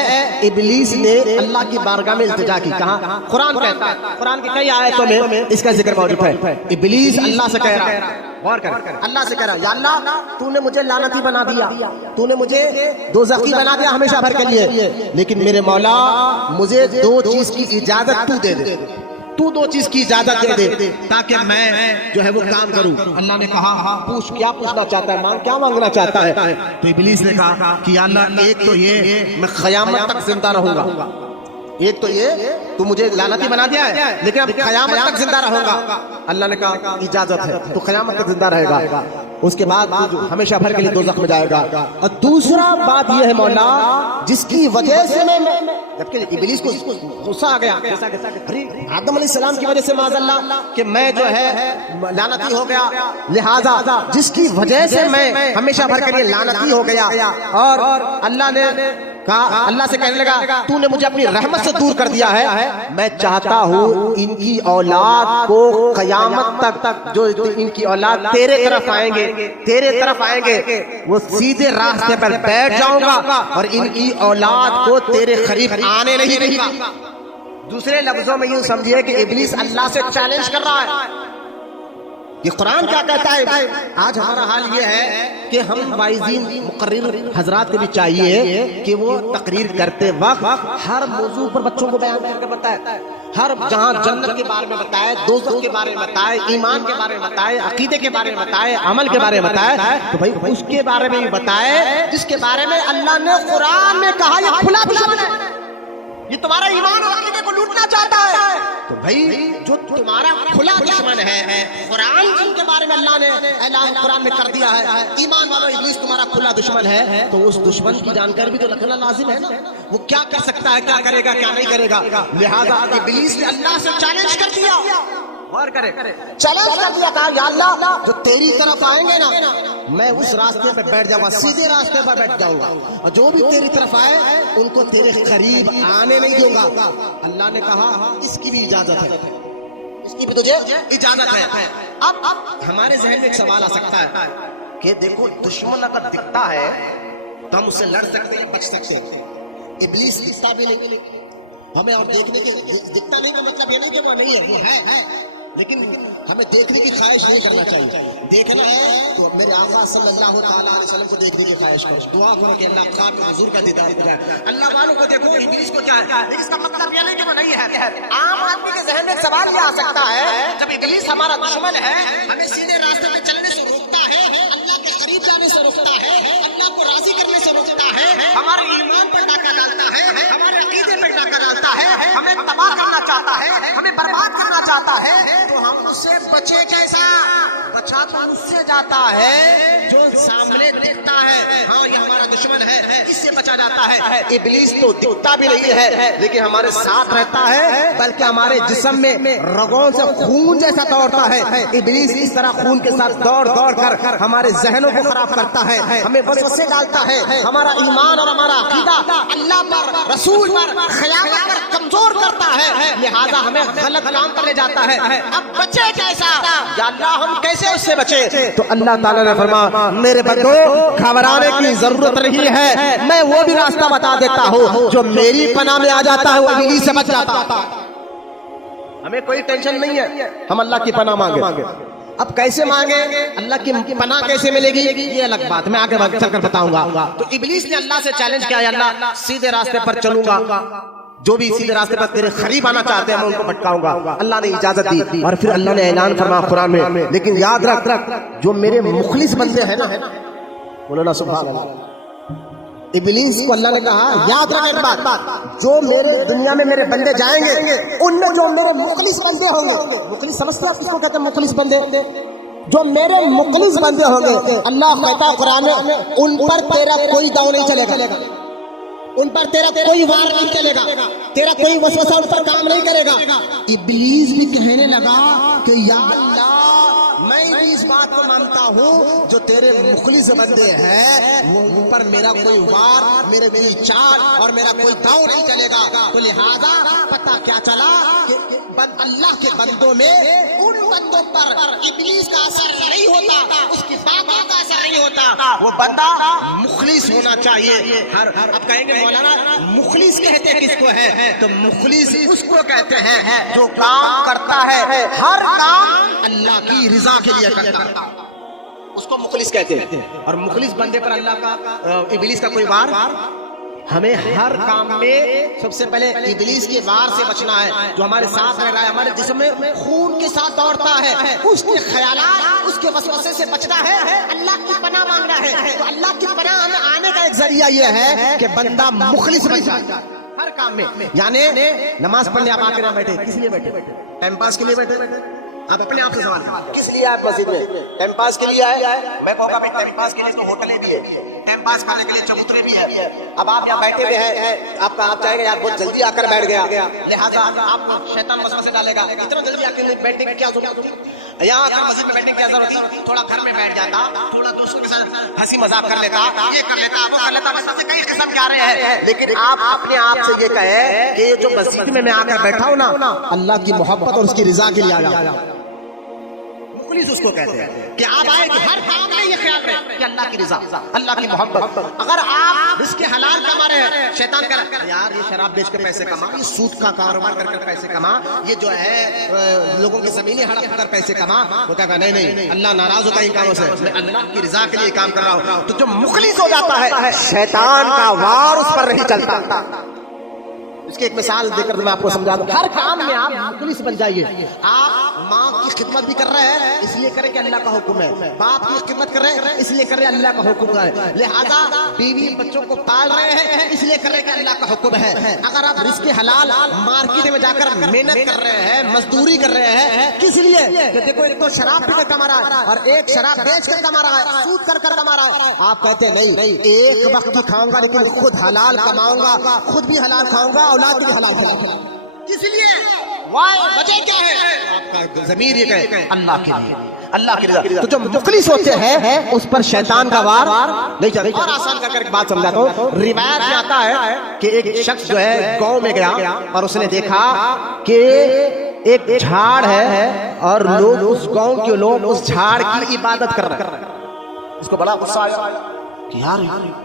ابلیس نے اللہ کی بارگاہ میں التجا کی۔ کہا قرآن کہتا ہے، قرآن کی کئی آیتوں میں اس کا ذکر موجود ہے۔ ابلیس اللہ سے کہہ رہا ہے، غور کر، اللہ سے کہہ رہا یا اللہ تو نے مجھے لعنتی بنا دیا، تو نے مجھے دوزخی بنا دیا ہمیشہ بھر کے لیے، لیکن میرے مولا مجھے دو چیز کی اجازت تو دے دے، تو دو چیز کی اجازت دے دے تاکہ میں جو ہے وہ کام کروں۔ اللہ نے کہا پوچھ، کیا پوچھنا چاہتا ہے، کیا مانگنا چاہتا ہے؟ تو ابلیس نے کہا کہ یا اللہ ایک تو یہ میں قیامت تک زندہ رہوں گا، ایک تو یہ تو مجھے لعنتی بنا دیا ہے لیکن اب قیامت تک زندہ رہوں گا۔ اللہ نے کہا اجازت ہے، تو قیامت تک زندہ رہے گا، اس کے بعد ہمیشہ بھر کے لیے دوزخ میں جائے گا۔ اور دوسرا بات یہ ہے مولا جس کی وجہ سے میں جبکہ ابلیس کو غصہ آ گیا آدم علیہ السلام کی وجہ سے معاذ اللہ کہ میں جو ہے لعنتی ہو گیا، لہذا جس کی وجہ سے میں ہمیشہ بھر کے لیے لعنتی ہو گیا، اور اللہ نے کہا اللہ سے کہنے لگا تو نے مجھے اپنی رحمت سے دور کر دیا ہے، میں چاہتا ہوں ان کی اولاد کو قیامت تک جو ان کی اولاد تیرے طرف آئیں گے وہ سیدھے راستے پر بیٹھ جاؤں گا اور ان کی اولاد کو تیرے قریب آنے نہیں دوں گا۔ دوسرے لفظوں میں یوں سمجھیے کہ ابلیس اللہ سے چیلنج کر رہا ہے۔ یہ قرآن کیا کہتا ہے؟ آج ہمارا حال یہ ہے کہ ہم وائزین مقرر حضرات کو بھی چاہیے کہ وہ تقریر کرتے وقت ہر موضوع پر بچوں کو بیان کر کے بتائے، ہر جہاں جنت کے بارے میں بتائے، دوزخ کے بارے میں بتائے، ایمان کے بارے میں بتائے، عقیدے کے بارے میں بتائے، عمل کے بارے میں بتائے، تو بھائی اس کے بارے میں بھی بتائے جس کے بارے میں اللہ نے قرآن میں کہا یہ کھلا دشمن ہے، یہ تمہارا ایمان اور عقیدے کو لوٹنا چاہتا ہے۔ تو بھائی جو تمہارا کھلا دشمن ہے، قرآن جن کے بارے میں اللہ نے اعلان قرآن میں کر دیا ہے، ایمان والو ابلیس تمہارا کھلا دشمن ہے، تو اس دشمن کی جانکاری بھی تو رکھنا لازم ہے نا، وہ کیا کر سکتا ہے، کیا کرے گا، کیا نہیں کرے گا۔ لہذا ابلیس نے اللہ سے چیلنج کر دیا، غور کرے، چیلنج کر دیا، کہا یا اللہ جو تیری طرف آئیں گے نا میں اس راستے پہ بیٹھ جاؤں گا، سیدھے راستے پر بیٹھ جاؤں گا، اور جو بھی تیری طرف آئے ان کو تیرے قریب آنے نہیں دوں گا۔ اللہ نے کہا اس کی بھی اجازت ہے، اس کی بھی تجھے اجازت ہے۔ اب ہمارے ذہن میں ایک سوال آ سکتا ہے کہ دیکھو دشمن اگر دکھتا ہے تو ہم اس سے لڑ سکتے ہیں، بچ سکتے ہیں، ابلیس دکھتا بھی نہیں ہمیں، اور دیکھنے کے دکھتا نہیں کا مطلب یہ نہیں کہ وہ نہیں ہے، وہ ہے، لیکن ہمیں دیکھنے کی خواہش نہیں کرنا چاہیے۔ دیکھنا ہے تو میرے آقا صلی اللہ علیہ وسلم کو دیکھنے کی خواہش کرو، دعا کرو کہ اللہ خان کے حضور کا دیدار کرے۔ اللہ والوں کو دیکھو، ابلیس کو کیا ہے، اس کا مطلب یہ نہیں کہ وہ نہیں ہے۔ عام آدمی کے ذہن میں ایک سوال یہ آ سکتا ہے جب ابلیس ہمارا دشمن ہے، ہمیں سیدھے راستے پہ چلنے سے روکتا ہے، اللہ کے قریب جانے سے روکتا ہے، اللہ کو راضی کرنے سے روکتا ہے، ہمارے ایمان پر ڈاکہ ڈالتا ہے، ہمارے عقیدے پہ ڈاکہ ڈالتا ہے، ہمیں تباہ کرنا چاہتا ہے، ہمیں برباد کرنا چاہتا ہے، تو ہم اس سے بچے کیسا؟ بچا تو اس سے جاتا ہے جو سامنے دکھتا ہے، ہاں یہ ہمارا دشمن ہے، اس سے بچا جاتا ہے۔ ابلیس تو دکھتا بھی نہیں ہے لیکن ہمارے ساتھ رہتا ہے، بلکہ ہمارے جسم میں رگوں سے خون جیسا دوڑتا ہے۔ ابلیس اس طرح خون کے ساتھ دوڑ دوڑ کر ہمارے ذہنوں کو خراب کرتا ہے، ہمیں وسوسے ڈالتا ہے، ہمارا ایمان اور ہمارا عقیدہ اللہ پر، رسول پر، خیانت پر کمزور کرتا ہے، لہذا ہمیں غلط کام پر لے جاتا ہے۔ اب بچے کیسا؟ یا اللہ ہم کیسے اس سے بچے؟ تو اللہ تعالیٰ نے فرمایا میرے بندو گھبرانے کی ضرورت نہیں ہے، میں وہ بھی راستہ بتا دیتا ہوں، جو میری پناہ میں آ جاتا ہے وہ ابلیس سے بچ جاتا ہے۔ ہمیں کوئی ٹینشن نہیں ہے، ہم اللہ کی پناہ مانگے۔ اب کیسے مانگے، اللہ کی پناہ کیسے ملے گی، یہ الگ بات میں آگے چل کر بتاؤں گا۔ تو ابلیس نے اللہ سے چیلنج کیا، یا اللہ سیدھے راستے پر چلوں گا، جو بھی سیدھے راستے پر تیرے قریب آنا چاہتے ہیں میں ان کو بھٹکاؤں گا۔ اللہ نے اجازت دی، اور پھر اللہ نے اعلان فرمایا قرآن میں، لیکن یاد رکھ جو میرے مخلص بندے ہیں نا، بولو نا سبحان اللہ۔ ابلیس کو اللہ نے کہا یاد رکھ ایک بات، جو میرے دنیا میں میرے بندے جائیں گے ان میں جو میرے مخلص بندے ہوں گے، مخلص سمجھتے ہیں آپ کس کو کہتے ہیں؟ مخلص بندے، جو میرے مخلص بندے ہوں گے، اللہ کہتا ہے قرآن میں ان پر تیرا کوئی داؤ نہیں چلے گا، ان پر تیرا کوئی وار نہیں چلے گا، تیرا کوئی وسوسہ ان پر کام نہیں کرے گا۔ ابلیس بھی کہنے لگا کہ یا اللہ میں اس بات کو مانتا ہوں جو تیرے مخلص بندے ہیں وہ ان پر میرا کوئی وار، میرے کوئی چال اور میرا کوئی داؤ نہیں چلے گا۔ تو لہذا پتہ کیا چلا کہ اللہ کے بندوں میں ان بندوں پر ابلیس کا اثر نہیں ہوتا، اس کی باتوں کا اثر نہیں ہوتا، وہ بندہ مخلص ہونا چاہیے۔ اب کہیں گے مولانا مخلص کہتے کس کو ہے؟ تو مخلص اس کو کہتے ہیں جو کام کرتا ہے ہر کام اللہ کی رضا کے لیے کرتا ہے، اس کو مخلص کہتے ہیں۔ اور مخلص بندے پر اللہ کا، ابلیس کا کوئی وار، ہمیں ہر کام میں سب سے پہلے ابلیس کے وار سے بچنا ہے، جو ہمارے ساتھ رہ رہا ہے، ہمارے جسم میں خون کے ساتھ دوڑتا ہے، اس کے خیالات، اس کے وسوسے سے بچنا ہے، اللہ کی پناہ مانگنا ہے۔ تو اللہ کی پناہ ہمیں آنے کا ایک ذریعہ یہ ہے کہ بندہ مخلص بن جائے ہر کام میں۔ یعنی نماز پڑھنے آپ آ کے نہ بیٹھے، کس لیے بیٹھے؟ ٹائم پاس کے لیے بیٹھے؟ آپ اپنے آپ سے سوال کریں کس لیے آپ مسجد میں؟ ٹائم پاس کے لیے آئے؟ میں کہوں گا بھائی ٹائم پاس کے لیے تو ہوٹلیں بھی ہیں، ٹائم پاس کرنے کے لیے چبوترے بھی ہیں۔ اب آپ یہاں بیٹھے ہوئے ہیں، آپ چاہیں گے یار بہت جلدی آ کر بیٹھ گیا، لہٰذا آپ کو شیطان وسوسے ڈالے گا اتنا جلدی آ کے بیٹھنے کی کیا ضرورت ہے، یہاں آ کر مسجد میں بیٹھنے کی کیا ضرورت ہے؟ تھوڑا گھر میں بیٹھ جاتا, تھوڑا دوستوں کے ساتھ ہنسی مذاق کر لیتا, یہ کر لیتا, وہ کر لیتا, بس کئی قسم کے آ رہے ہیں. لیکن آپ اپنے آپ سے یہ کہیں کہ جو مسجد میں آ کر بیٹھا ہوں نا, اللہ کی محبت اور اس کی رضا کے لیے آیا. مخلص اس کو کہتے ہیں کہ آپ آئے کہ ہر کام میں یہ خیال رہے کہ اللہ کی رضا, اللہ کی محبت. اگر آپ رزق حلال کما رہے ہیں, شیطان کہہ رہا ہے یار یہ شراب بیچ کے پیسے کما, یہ سود کا کاروبار کر کر پیسے کما, یہ جو ہے لوگوں کی زمینیں ہڑپ کر پیسے کما, وہ کہتا ہے نہیں اللہ ناراض ہوتا ہے ان کاموں سے, میں اللہ کی رضا کے لیے کام کر رہا ہوں. تو جو مخلص ہو جاتا ہے شیطان کا وار اس پر نہیں چلتا. اس کی ایک مثال دے کر میں آپ کو سمجھا دوں. ہر کام میں آپ مخلص بن جائیے. آپ ماں کی خدمت بھی کر رہے ہیں اس لیے کریں کہ اللہ کا حکم ہے, باپ کی خدمت کر رہے ہیں اس لیے کریں اللہ کا حکم ہے, لہذا بیوی بچوں کو پال رہے ہیں اس لیے کریں کہ اللہ کا حکم ہے. اگر آپ رزق حلال مارکیٹ میں جا کر محنت کر رہے ہیں, مزدوری کر رہے ہیں, کس لیے کہ دیکھو ایک تو شراب پی کر کما رہا ہے اور ایک شراب بیچ کر کما رہا ہے, سود کر کما رہا ہے. آپ کہتے ہیں نہیں ایک وقت تو کھاؤں گا لیکن خود حلال کماؤں گا, خود بھی حلال کھاؤں گا, اولاد بھی حلال کھلاؤں گا. کس لیے وجہ کیا ہے؟ آپ کا ضمیر یہ کہے اللہ کے لیے, اللہ کی رضا. تو جو مخلص ہوتے ہیں اس پر شیطان کا وار نہیں چلتا. اور آسان کر ایک بات سمجھاتا ہوں. روایت میں آتا ہے کہ ایک شخص جو ہے گاؤں میں گیا اور اس نے دیکھا کہ ایک جھاڑ ہے اور لوگ اس گاؤں کے لوگ اس جھاڑ کی عبادت کر رہے ہیں. اس کو بڑا غصہ آیا کہ یار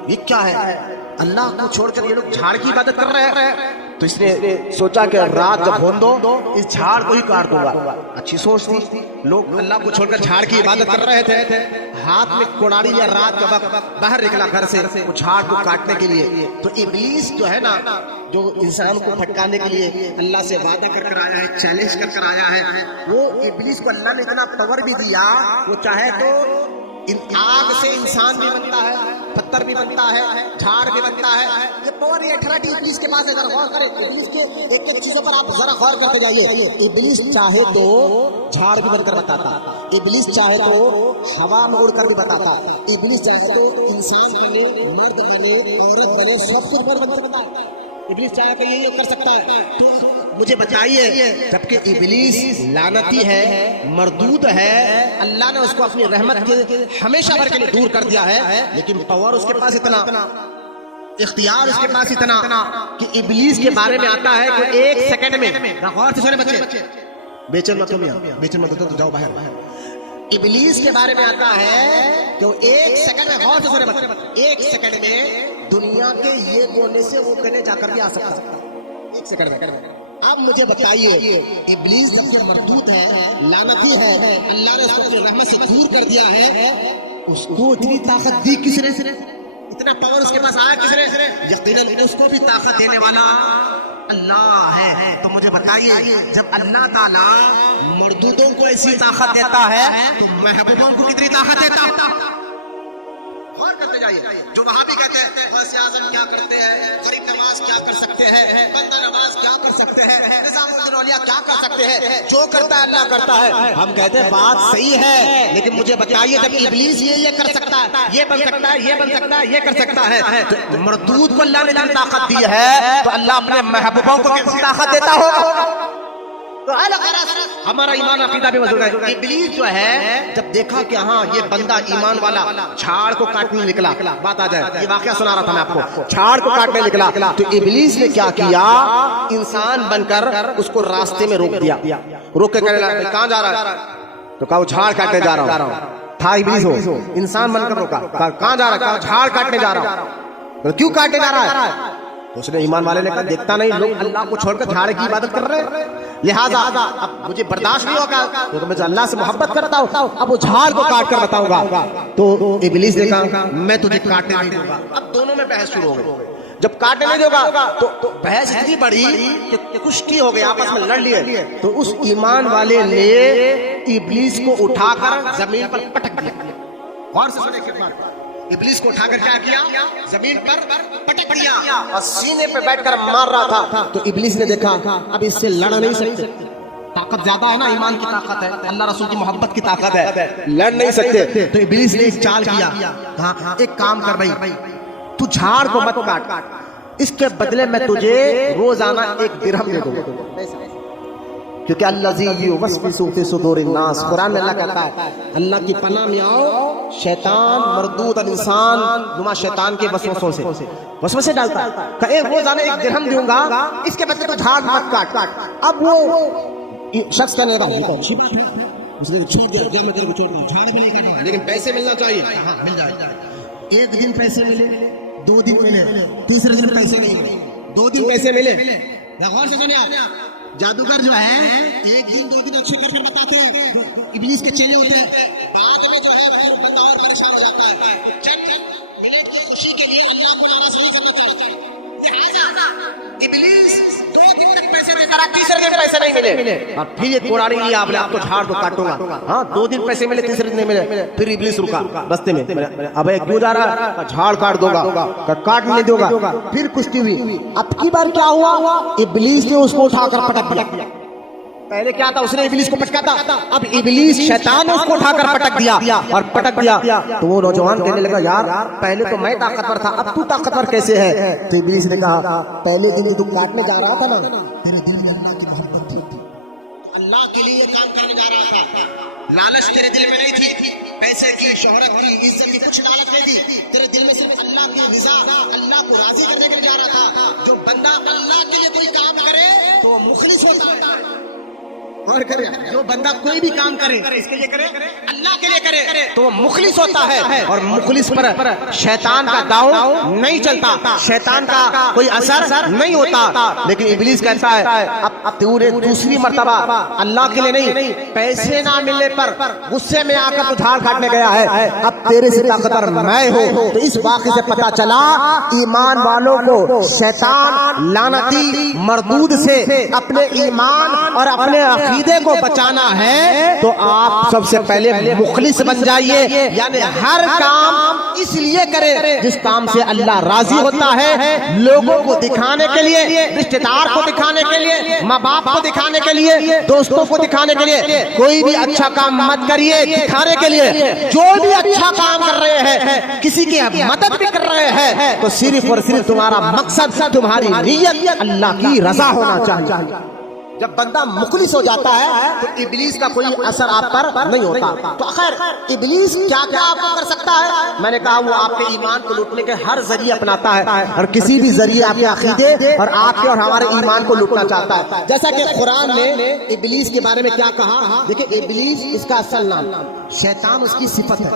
یہ کیا ہے, اللہ کو چھوڑ کر یہ لوگ جھاڑ کی عبادت کر رہے ہیں. تو اس نے سوچا کہ رات جب ہون دو اس جھاڑ کو ہی کاٹ دوں گا. اچھی سوچ تھی. لوگ اللہ کو چھوڑ کر جھاڑ کی عبادت کر رہے تھے, ہاتھ میں کوڑاڑی لیا, رات کا وقت باہر نکلا گھر سے وہ جھاڑ کو کاٹنے کے لیے. تو ابلیس جو ہے نا, جو انسان کو بھٹکانے کے لیے اللہ سے وعدہ کر کر آیا ہے, چیلنج کر کر آیا ہے, وہ ابلیس کو اللہ نے اتنا پاور بھی دیا, وہ چاہے تو آگ سے انسان بھی بنتا ہے, پتھر بھی بنتا ہے, جھاڑ بھی بنتا ہے. یہ پاور یہ اٹھارٹی ابلیس کے پاس ہے. ذرا غور کریں ابلیس کے ایک ایک چیزوں پر, آپ ذرا غور کرتے جائیے. ابلیس چاہے تو جھاڑ بھی بن کر بتاتا, ابلیس چاہے تو ہوا میں اڑ کر بھی بتاتا, ابلیس چاہے تو انسان بنے, مرد بنے, عورت بنے, سب کچھ بن کر بتاتا. ابلیس چاہے تو یہ کر سکتا ہے. مجھے بتائیے, جبکہ ابلیس لعنتی ہے, مردود ہے, اللہ نے اس کو اپنی رحمت کے ہمیشہ بھر کے لیے دور کر دیا ہے, لیکن پاور اس کے پاس اتنا, اختیار اس کے پاس اتنا کہ ابلیس کے بارے میں آتا ہے کہ ایک سیکنڈ میں, غور سے سنیں بچے, بیچن مت تو جاؤ باہر. ابلیس کے بارے میں آتا ہے کہ وہ ایک سیکنڈ میں, غور سے سنیں بچے, ایک سیکنڈ میں دنیا کے یہ کونے سے وہ کونے جا کر بھی آ سکتا ہے. ایک سیکنڈ میں. اب مجھے بتائیے, ابلیس جب کہ مردود ہے, لعنتی ہے, اللہ نے اس کو اپنی رحمت سے دور کر دیا ہے, اس کو اتنی طاقت دی کس نے, اتنا پاور اس کے پاس آیا کس نے؟ یقیناً اس کو بھی طاقت دینے والا اللہ ہے. تو مجھے بتائیے, جب اللہ تعالیٰ مردودوں کو ایسی طاقت دیتا ہے تو محبوبوں کو کتنی طاقت دیتا؟ غور کرتے جائیے. جو وہاں بھی کہتے ہیں غوث اعظم کیا کرتے ہیں, غریب نواز کیا کر سکتے ہیں, بندہ نواز کیا کر سکتے ہیں, نظام الدین اولیاء کیا کر سکتے ہیں, جو کرتا ہے اللہ کرتا ہے. ہم کہتے ہیں بات صحیح ہے, لیکن مجھے بتائیے جب ابلیس یہ کر سکتا ہے, یہ بن سکتا ہے, یہ بن سکتا ہے, یہ کر سکتا ہے, تو مردود کو اللہ نے جو طاقت دی ہے تو اللہ اپنے محبوبوں کو کیسی طاقت دیتا ہوگا. تو ہمارا ایمان عقیدہ بھی موجود ہے. ابلیس جو ہے جب دیکھا کہ ہاں یہ بندہ ایمان والا جھاڑ کو کاٹنے نکلا, بات آ جائے, یہ واقعہ سنا رہا تھا میں آپ کو, جھاڑ کو کاٹنے نکلا, تو ابلیس نے کیا کیا, انسان بن کر اس کو راستے میں روک دیا. روک کے کہنے لگا کہاں جا رہا ہے, تو کہا وہ جھاڑ کاٹنے جا رہا ہوں. تھا ابلیس ہو, انسان بن کر روکا, کہاں جا رہا ہے, کہا جھاڑ کاٹنے جا رہا ہوں. کیوں کاٹنے جا رہا ہے؟ اس نے ایمان والے نے کہا دیکھتا نہیں لوگ اللہ کو چھوڑ کر جھاڑ کی عبادت کر رہے ہیں, لہذا اب مجھے برداشت نہیں ہوگا کیونکہ میں اللہ سے محبت کرتا ہوں, اب وہ جھاڑ کو کاٹ کر بتاؤں گا. تو ابلیس نے کہا میں تجھے کاٹنے نہیں دوں گا. اب دونوں میں بحث شروع ہو گئی. جب کاٹنے نہیں دے گا تو بحث اتنی بڑی کہ کشتی ہو گئی, آپس میں لڑ لیے. تو اس ایمان والے نے ابلیس کو اٹھا کر زمین پر پٹک دیا. غور سے سنیں خدمت, ابلیس کو اٹھا کر کیا کیا, زمین پر پٹک دیا اور سینے پہ بیٹھ کر مار رہا تھا. تو ابلیس نے دیکھا اب اس سے لڑ نہیں سکتے, طاقت زیادہ ہے نا, ایمان کی طاقت ہے, اللہ رسول کی محبت کی طاقت ہے, لڑ نہیں سکتے. تو ابلیس نے ایک چال کیا, کہا ایک کام کر بھائی, تو جھاڑ کو مت کاٹ, اس کے بدلے میں تجھے روزانہ 1 درہم دے دوں گا. کیونکہ الذی یوسوس فی صدور الناس، قرآن میں اللہ کہتا ہے اللہ کی پناہ میں آؤ شیطان مردود الانسان نما شیطان کے وسوسے ڈالتا ہے کہ ایک روزانہ 1 درہم دوں گا اس کے بدلے تو جھاڑ مت کاٹ۔ اب وہ شخص کہنے لگا اس نے چھوڑ دیا، میں تیرے کو چھوڑ دوں، جھاڑ بھی نہیں کاٹوں گا لیکن پیسے ملنا چاہیے، ہاں مل جائے۔ 1 دن پیسے ملے، 2 دن ملے، تیسرے دن پیسے نہیں ملے، 2 دن پیسے ملے۔ غور سے سنیں آپ، جادوگر جو ہے 1 دن 2 دن اچھے کر کے بتاتے ہیں، ابلیس کے چیلے ہوتے ہیں، بعد میں جو ہے وہ بندہ اور پریشان ہو جاتا ہے۔ چند منٹ کی خوشی کے لیے اللہ کو ناراض نہیں کرنا چاہتا ہے، لہٰذا ابلیس 2 دن تک پیسے دے کر تیسرے دن پیسے نہیں ملے، اور پھر یہ کوڑاڑی لیا آپ نے، آپ تو جھاڑ کو کاٹوں گا، ہاں 2 دن پیسے ملے، تیسرے دن نہیں ملے، پھر ابلیس رکا رستے میں، اب کیوں جا رہا ہے؟ جھاڑ کاٹ دو گا، کاٹ نہیں دو گا، پھر کشتی ہوئی۔ اب کی بار کیا ہوا؟ ابلیس نے اس کو اٹھا کر پٹک دیا۔ پہلے کیا تھا؟ اس نے ابلیس کو پٹکا تھا، اب ابلیس شیطان نے اس کو اٹھا کر پٹک دیا، اور پٹک دیا تو وہ نوجوان کہنے لگا یار پہلے تو میں طاقتور تھا، اب تو طاقتور کیسے ہے؟ تو ابلیس نے کہا پہلے دن تو کاٹنے جا رہا تھا نا، تیرے دل میں اللہ کی محبت تھی، اللہ کے لیے کام کرنے جا رہا تھا، لالچ تیرے دل میں نہیں تھی، پیسے کی، شہرت کی، عزت کی کچھ لالچ نہیں تھی، تیرے دل میں صرف اللہ کی رضا، اللہ کو راضی کرنے کے لیے جا رہا تھا۔ جو بندہ اللہ کے لیے کوئی کام کرے تو وہ مخلص ہوتا ہے، اور کرے جو بندہ کوئی بھی کام کرے اس کے لیے کرے، اللہ کے لیے کرے تو وہ مخلص ہوتا ہے، اور مخلص پر شیطان کا داؤ نہیں چلتا، شیطان کا کوئی اثر نہیں ہوتا۔ لیکن ابلیس کہتا ہے اب تو نے دوسری مرتبہ اللہ کے لیے نہیں، پیسے نہ ملنے پر غصے میں آ کر تو جھاڑ کاٹنے گیا ہے، اب تیرے سے طاقتور میں ہوں۔ تو اس واقعے سے پتا چلا ایمان والوں کو شیطان لعنتی مردود سے اپنے ایمان اور اپنے عقیدے کو بچانا ہے تو آپ سب سے پہلے مخلص بن جائیے، یعنی ہر کام اس لیے کرے جس کام سے اللہ راضی ہوتا ہے، لوگوں کو دکھانے کے لیے، رشتہ دار کو دکھانے کے لیے، ماں باپ کو دکھانے کے لیے، دوستوں کو دکھانے کے لیے، کوئی بھی اچھا کام مت کریے دکھانے کے لیے۔ جو بھی اچھا کام کر رہے ہیں، کسی کی مدد بھی کر رہے ہیں، تو صرف اور صرف تمہارا مقصد، تمہاری نیت اللہ کی رضا ہونا چاہیے۔ جب بندہ مخلص ہو جاتا ہے تو ابلیس کا کوئی اثر آپ پر نہیں ہوتا۔ تو خیر ابلیس کیا کیا آپ کو کر سکتا ہے؟ میں نے کہا وہ آپ کے ایمان کو لوٹنے کے ہر ذریعے اپناتا ہے، اور کسی بھی ذریعے آپ کے عقیدے اور آپ کے اور ہمارے ایمان کو لوٹنا چاہتا ہے۔ جیسا کہ قرآن نے ابلیس کے بارے میں کیا کہا، دیکھیں ابلیس اس کا اصل نام، شیطان اس کی صفت ہے،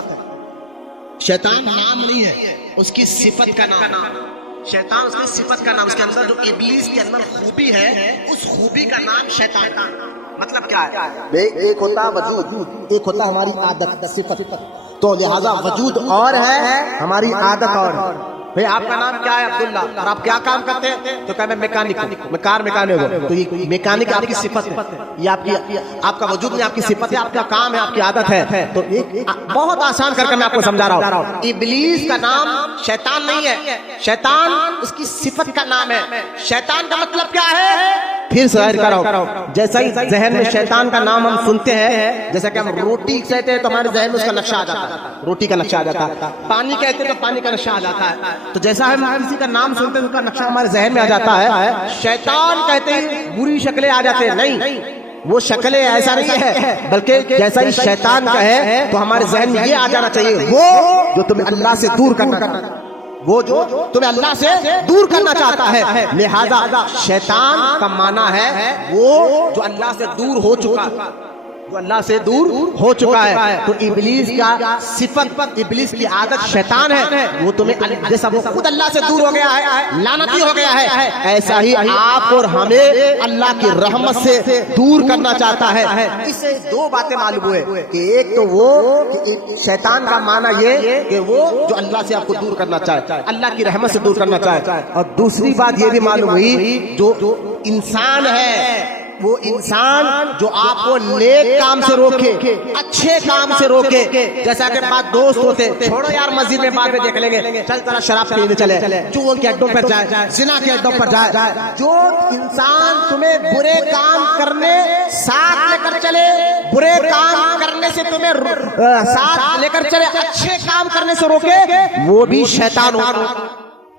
شیطان نام نہیں ہے، اس کی صفت کا نام، شیطان اس کی صفت کا نام، اس کے اندر جو ابلیس کے اندر خوبی ہے اس خوبی کا نام شیطان۔ مطلب کیا ہے؟ ایک ہوتا وجود، ایک ہوتا ہماری عادت صفت، تو لہذا وجود اور ہے، ہماری عادت اور ہے۔ بھئی آپ کا نام کیا ہے؟ عبداللہ، اور آپ کیا کام کرتے ہیں؟ تو کہا میں میکینک ہوں، میں کار میکینک ہوں، تو یہ میکینک آپ کی صفت ہے، یہ آپ کا وجود نہیں، آپ کی صفت ہے، آپ کا کام ہے، آپ کی عادت ہے۔ تو بہت آسان کر کے میں آپ کو سمجھا رہا ہوں، ابلیس کا نام شیطان نہیں ہے، شیطان اس کی صفت کا نام ہے۔ شیطان کا مطلب کیا ہے؟ پھر ظاہر کرو، جیسا ہی ذہن میں شیطان کا نام ہم سنتے ہیں، جیسا کہ ہم روٹی کہتے ہیں تو ہمارے ذہن میں اس کا نقشہ آ جاتا ہے، روٹی کا نقشہ آ جاتا ہے، پانی کہتے ہیں تو پانی کا نقشہ آ جاتا ہے۔ تو جیسا ہم کسی کا نام سنتے ہیں اس کا نقشہ ہمارے ذہن میں آ جاتا ہے۔ شیطان کہتے ہیں بری شکلیں آ جاتے ہیں، نہیں وہ شکلیں ایسا نہیں ہے، بلکہ جیسا ہی شیطان کا ہے تو ہمارے ذہن میں یہ آ جانا چاہیے وہ جو تمہیں اللہ سے دور کرنا، وہ جو تمہیں اللہ سے دور کرنا چاہتا ہے۔ لہذا شیطان کا معنی ہے وہ جو اللہ سے دور ہو چکا، جو اللہ سے دور ہو چکا ہے۔ تو ابلیس کا صفت، ابلیس کی عادت شیطان ہے، وہ تمہیں جیسا وہ خود اللہ سے دور ہو گیا ہے، لعنتی ہو گیا ہے، ایسا ہی آپ اور ہمیں اللہ کی رحمت سے دور کرنا چاہتا ہے۔ اس سے 2 باتیں معلوم ہوئے کہ ایک تو وہ شیطان کا معنی یہ کہ وہ جو اللہ سے آپ کو دور کرنا چاہے، اللہ کی رحمت سے دور کرنا چاہے، اور دوسری بات یہ بھی معلوم ہوئی جو انسان ہے، وہ انسان جو آپ کو نیک کام سے روکے، اچھے کام سے روکے، جیسا کہ بعض دوست ہوتے چھوڑو یار مسجد میں بعد میں دیکھ لیں گے، چل ذرا شراب پینے چلے، چور کے اڈوں پر جائے، زنا کے اڈوں پر جائے۔ جو انسان تمہیں برے کام کرنے ساتھ لے کر چلے، برے کام کرنے سے تمہیں ساتھ لے کر چلے، اچھے کام کرنے سے روکے، وہ بھی شیطان ہوتا ہے۔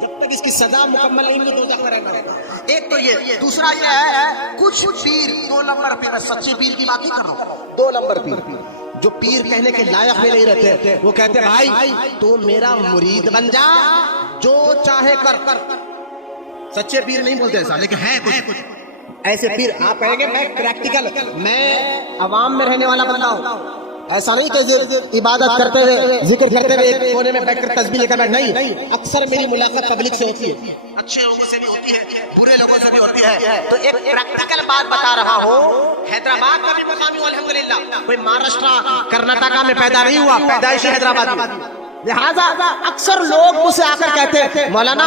جب تک اس کی سزا مکمل نہیں ہوئی دوزخ میں رہنا ہوگا. ایک تو یہ، دوسرا یہ ہے کچھ پیر 2 نمبر پیر، سچے پیر کی بات نہیں کر رہا ہوں، 2 نمبر پیر جو پیر کہنے کے لائق بھی نہیں رہتے، وہ کہتے بھائی تو میرا مرید بن جا، جو چاہے کر. سچے پیر نہیں بولتے ایسا، لیکن ہے کچھ ایسے پیر. آپ کہیں گے میں پریکٹیکل، میں عوام میں رہنے والا بندہ ہوں. ایسا نہیں کہ عبادت کرتے ہوئے ذکر کرتے ہوئے ایک کونے میں بیٹھ کر تسبیح لے کر بیٹھ، نہیں. اکثر میری ملاقات پبلک سے ہوتی ہے، اچھے لوگوں سے بھی ہوتی ہے، برے لوگوں سے بھی ہوتی ہے. تو ایک پریکٹیکل بات بتا رہا ہوں، حیدرآباد کا بھی مقامی ہوں الحمدللہ، کوئی مہاراشٹرا کرناٹکا میں پیدا نہیں ہوا، پیدائشی حیدرآباد میں. لہذا اکثر لوگ مجھ سے آ کر کہتے ہیں مولانا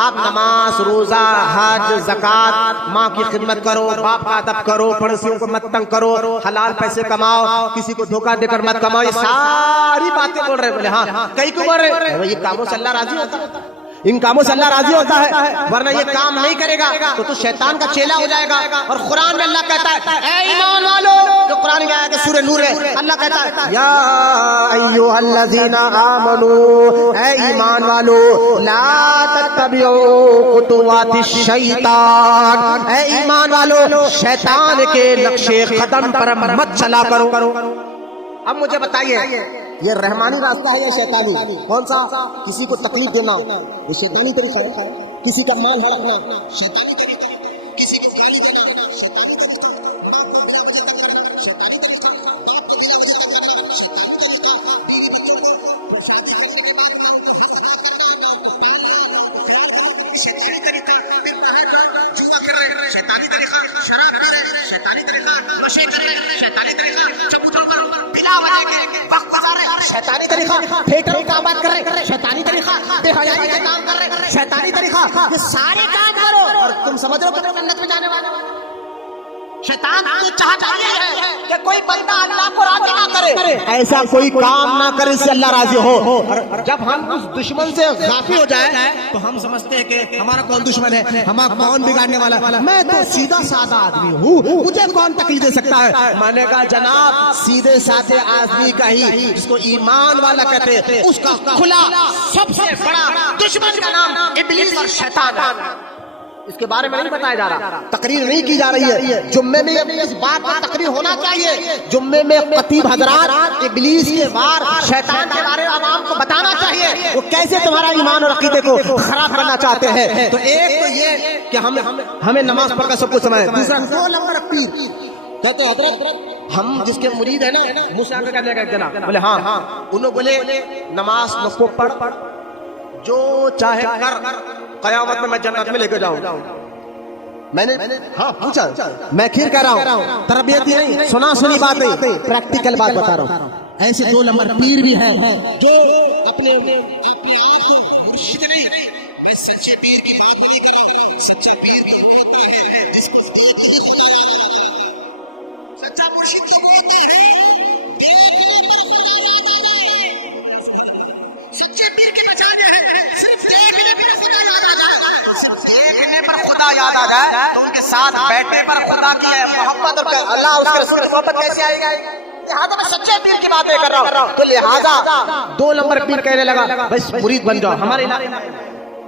آپ نماز، روزہ، حج، زکات، ماں کی خدمت کرو، باپ کا ادب کرو، پڑوسیوں کو مت تنگ کرو، حلال پیسے کماؤ، کسی کو دھوکہ دے کر مت کماؤ. یہ ساری باتیں بول رہے. بولے ہاں کئی کو بول رہے یہ کاموں سے اللہ راضی ہوتا ہے، ان کاموں سے اللہ راضی ہوتا ہے، ورنہ یہ کام نہیں کرے گا تو تو شیطان کا چیلا ہو جائے گا. اور قرآن میں اللہ کہتا ہے اے ایمان والو، جو قرآن کی آیت ہے سورہ نور ہے، اللہ کہتا ہے یا ایھا الذین آمنو، اے ایمان والو، لا تتبعوا خطوات الشیطان، اے ایمان والو شیطان کے نقش قدم پر مت چلا کرو. اب مجھے بتائیے یہ رحمانی راستہ ہے یا شیطانی؟ کون سا؟ کسی کو تکلیف دینا یہ شیطانی طریقہ ہے، کسی کا مال ہڑپنا شیطانی طریقہ ہے، کسی کو گالی دینا شیطانی طریقہ ہے، شیطانی طریقہ، باپ کو گلا وجہ کرنا شیطانی طریقہ، بیوی بچوں کو شادی کرنے کے بعد شیطانی طریقہ، جوا کر رہے شیطانی طریقہ، شراب کر رہے شیطانی طریقہ، نشے کر رہے شیطانی طریقہ، چبوتروں پر بلا وجہ کے وقت گزارے شیطانی طریقہ، تھیٹروں کا بات کر رہے شیطانی طریقہ، بے حیائی کے کام کر رہے شیطانی طریقہ. یہ سارے کام کرو اور تم سمجھ رہو کہ تم جنت میں جانے والے ہو. شیطان کی چاہت یہ ہے کہ کوئی بندہ اللہ کو راضی نہ کرے، ایسا کوئی کام نہ کرے سے اللہ راضی ہو. اور جب ہم اس دشمن سے غافل ہو جائے تو ہم سمجھتے ہیں کہ ہمارا کون دشمن ہے، ہمارا کون بگاڑنے والا ہے، میں تو سیدھا سادہ آدمی ہوں، مجھے کون تکلیف دے سکتا ہے. میں نے کہا جناب سیدھے سادے آدمی کا ہی جس کو ایمان والا کہتے ہیں اس کا کھلا سب سے بڑا دشمن کا نام ابلیس اور شیطان ہے. اس کے بارے میں نہیں بتایا جا رہا، تقریر نہیں کی جا رہی ہے. جمعے میں اس بات پر تقریر ہونا چاہیے، جمعے میں خطیب حضرات ابلیس کے وار، شیطان کے بارے میں عوام کو بتانا چاہیے وہ کیسے تمہارا ایمان اور عقیدے کو خراب کرنا چاہتے ہیں. تو ایک تو یہ کہ ہمیں نماز پڑھ کر سب کچھ سمجھے. دوسرا 2 نمبر پیر کہتے حضرت ہم جس کے مرید ہیں نا موسیٰ کا کہنے کا اتنا. بولے ہاں انہوں بولے نماز کو پڑھ جو چاہے کر، قیامت میں جنت میں لے کے جاؤں. میں نے ہاں پوچھا، میں پھر کہہ رہا ہوں تربیتی نہیں، سنا سنی بات نہیں، پریکٹیکل بات بتا رہا ہوں. ایسے 2 نمبر پیر بھی ہیں جو اپنے آپ کو مرشد نہیں، سچے پیر کی بات نہیں کر رہا. سچا پیر بھی ہوتا ہے جس کو سچا مرشد تو ہوتے ہیں، سچے پیر کے بچانے خدا یاد آ جائے تو ان کے ساتھ بیٹھنے پر خدا کی محبت اور اللہ اس کے رسول کی محبت کیسے آئے گی. لہٰذا میں سچے پیر کی باتیں کر رہا ہوں. تو لہٰذا 2 نمبر پیر کہنے لگا بس مرید بن جاؤ. ہمارے علاقے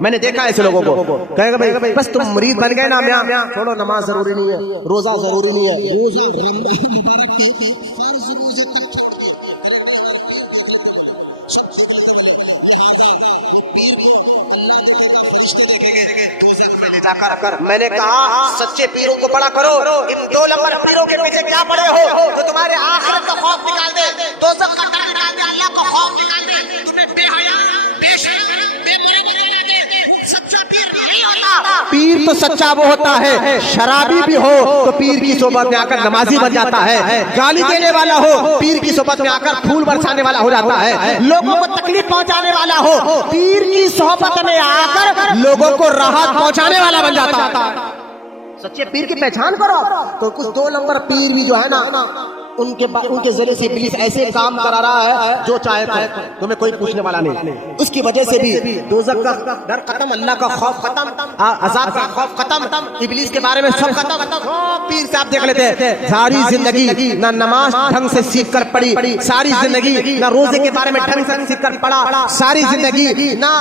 میں نے دیکھا ایسے لوگوں کو کہے گا بھائی بس تم مرید بن گئے نا میاں چھوڑو، نماز ضروری نہیں ہے، روزہ ضروری نہیں ہے. میں نے کہا سچے پیروں کو بڑا کرو، ان 2 نمبر پیروں کے پیچھے کیا پڑے ہو جو تمہارے آخرت کا خوف نکال دے، دوزخ کا ڈر نکال دے، اللہ کا خوف نکال دے. تمہیں بے حیا، بے شرم، بے مرید بنا دے. سچا پیر نہیں ہوتا. پیر تو سچا وہ ہوتا ہے شرابی بھی ہو تو پیر کی صحبت میں آ کر نمازی بن جاتا ہے، گالی دینے والا ہو پیر کی صحبت میں آ کر پھول برسانے والا ہو جاتا ہے، لوگوں کو تکلیف پہنچانے والا ہو پیر کی صحبت میں آ کر لوگوں کو راحت پہنچانے والا بن جاتا ہے. سچے پیر کی پہچان کرو. تو کچھ 2 نمبر پیر بھی جو ہے نا ان کے ذریعے سے ابلیس ایسے کام کرا رہا ہے جو چاہے تمہیں کوئی پوچھنے والا نہیں. اس کی وجہ سے بھی دوزخ کا ڈر ختم, اللہ کا خوف ختم, عذاب کا خوف ختم, ابلیس کے بارے میں سب ختم. پیر صاحب دیکھ لیتے ہیں ساری زندگی نہ نماز ڈھنگ سے سیکھ کر پڑھی, ساری زندگی نہ روزے کے بارے میں ڈھنگ سے سیکھ کر پڑھا, ساری زندگی نہ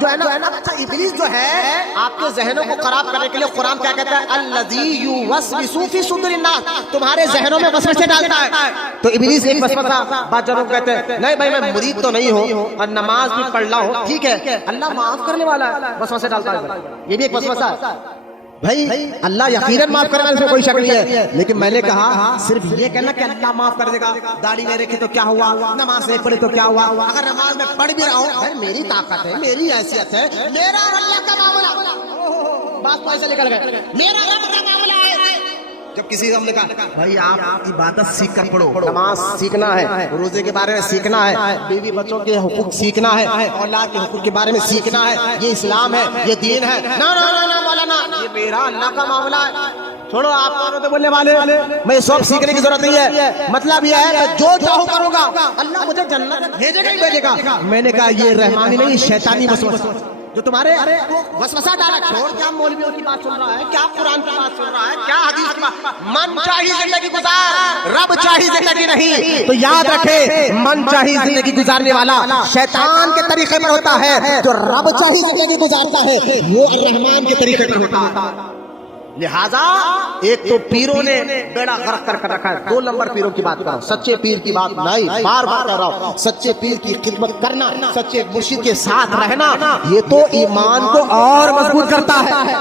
جو ہے نا ابلیس جو ہے آپ کے ذہنوں کو خراب کرنے کے لیے قرآن کیا کہتا ہے, الذی یوسوس فی صدور الناس, تمہارے ذہنوں میں وسوسے ڈالتا ہے. تو ابلیس ایک وسوسہ بات جنوں کہتے ہیں نہیں بھائی میں مرید تو نہیں ہوں اور نماز بھی پڑھ رہا ہوں, ٹھیک ہے اللہ معاف کرنے والا ہے, وسوسے ڈالتا ہے, یہ بھی ایک وسوسہ ہے. بھائی اللہ یقیناً معاف کرنے والے میں کوئی شک نہیں ہے, لیکن میں نے کہا صرف یہ کہنا کہ اللہ معاف کر دے گا, داڑھی نہیں رکھی تو کیا ہوا, نماز نہیں پڑھی تو کیا ہوا, اگر نماز میں پڑھ بھی رہا ہوں میری طاقت ہے, میری حیثیت ہے, میرا اور اللہ کا معاملہ, بات تو ایسے نکل گئے, میرا رب کا معاملہ ہے. جب کسی ہم نے کہا بھائی آپ عبادت سیکھ کر پڑھو, نماز سیکھنا ہے, روزے کے بارے میں سیکھنا ہے, بیوی بچوں کے حقوق سیکھنا ہے, اولاد کے حقوق کے بارے میں سیکھنا ہے, یہ اسلام ہے, یہ دین ہے, نہ مولانا یہ میرا اللہ کا معاملہ ہے, چھوڑو آپ کون بولنے والے, میں سب سیکھنے کی ضرورت نہیں ہے, مطلب یہ ہے جو چاہوں کروں گا, اللہ مجھے جنت بھیجے گا ہی بھیجے گا. میں نے کہا یہ رحمانی نہیں شیطانی وسوسہ جو تمہارے وسوسہ ڈالا, چھوڑ کیا مولویوں کی بات سن رہا ہے, کیا قرآن کی بات سن رہا ہے, کیا حدیث کی بات, من چاہی زندگی گزار, رب چاہی زندگی نہیں. تو یاد رکھے من چاہی زندگی گزارنے والا شیطان کے طریقے پر ہوتا ہے, جو رب چاہی زندگی گزارتا ہے وہ الرحمن کے طریقے پر ہوتا ہے. لہذا ایک تو پیروں نے بیڑا غرق کر رکھا ہے, 2 نمبر پیروں کی بات کر رہا ہوں, سچے پیر کی بات نہیں, بار بار کہہ رہا ہوں, سچے پیر کی خدمت کرنا, سچے مرشد کے ساتھ رہنا, یہ تو ایمان کو اور مضبوط کرتا ہے,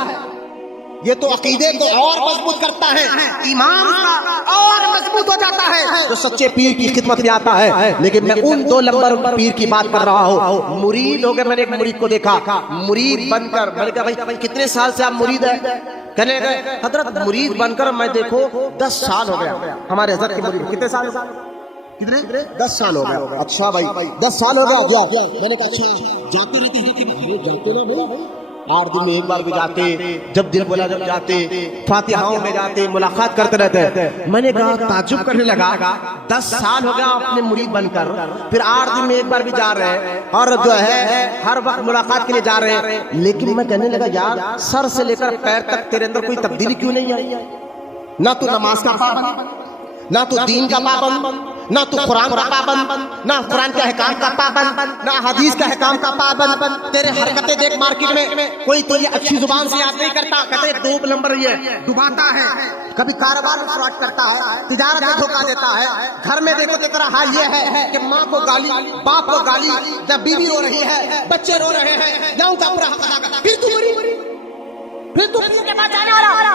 یہ تو عقیدے کو اور مضبوط کرتا ہے, ایمان کا اور مضبوط ہو جاتا ہے جو سچے پیر کی خدمت میں آتا ہے. لیکن میں ان 2 نمبر پیر کی بات کر رہا ہوں. مرید ہو گئے, میں نے ایک مرید کو دیکھا مرید بن کر, میں نے کہا بھائی کتنے سال سے آپ مرید ہیں, کہنے گئے حضرت مرید بن کر میں دیکھو 10 سال ہو گیا, ہمارے حضرت کے مرید کتنے سال, کتنے 10 سال ہو گیا. اچھا بھائی 10 سال ہو گیا, میں نے کہا اچھا جاتے رہتے, جاتے نا بھائی 8 دن میں ایک بار بھی جاتے, جب دل بولا جب جاتے, فاتحاؤں میں جاتے, ملاقات کرتے رہتے. میں نے کہا تعجب کرنے لگا, 10 سال ہو گیا اپنے مرید بن کر, پھر 8 دن میں ایک بار بھی جا رہے ہیں اور جو ہے ہر وقت ملاقات کے لیے جا رہے ہیں. لیکن میں کہنے لگا یار سر سے لے کر پیر تک تیرے اندر کوئی تبدیلی کیوں نہیں آئی, نہ تو نماز کا پابند, نہ تو دین کا پابند, نہ تو قرآن کا پابند, نہ قرآن کے احکام کا پابند, نہ حدیث کا احکام کا پابند. تیرے حرکتیں دیکھ مارکیٹ میں کوئی تو یہ اچھی زبان سے یاد نہیں کرتا, کہتے 2 نمبر یہ ڈباتا ہے, کبھی کاروبار میں فراڈ کرتا ہے, تجارت میں دھوکہ دیتا ہے, گھر میں دیکھو تو تیرا حال یہ ہے کہ ماں کو گالی, باپ کو گالی, جب بیوی رو رہی ہے, بچے رو رہے ہیں, جاؤں کا پورا حق ادا کرتا, پھر تو پھر تو پیر کے پاس جانے والا.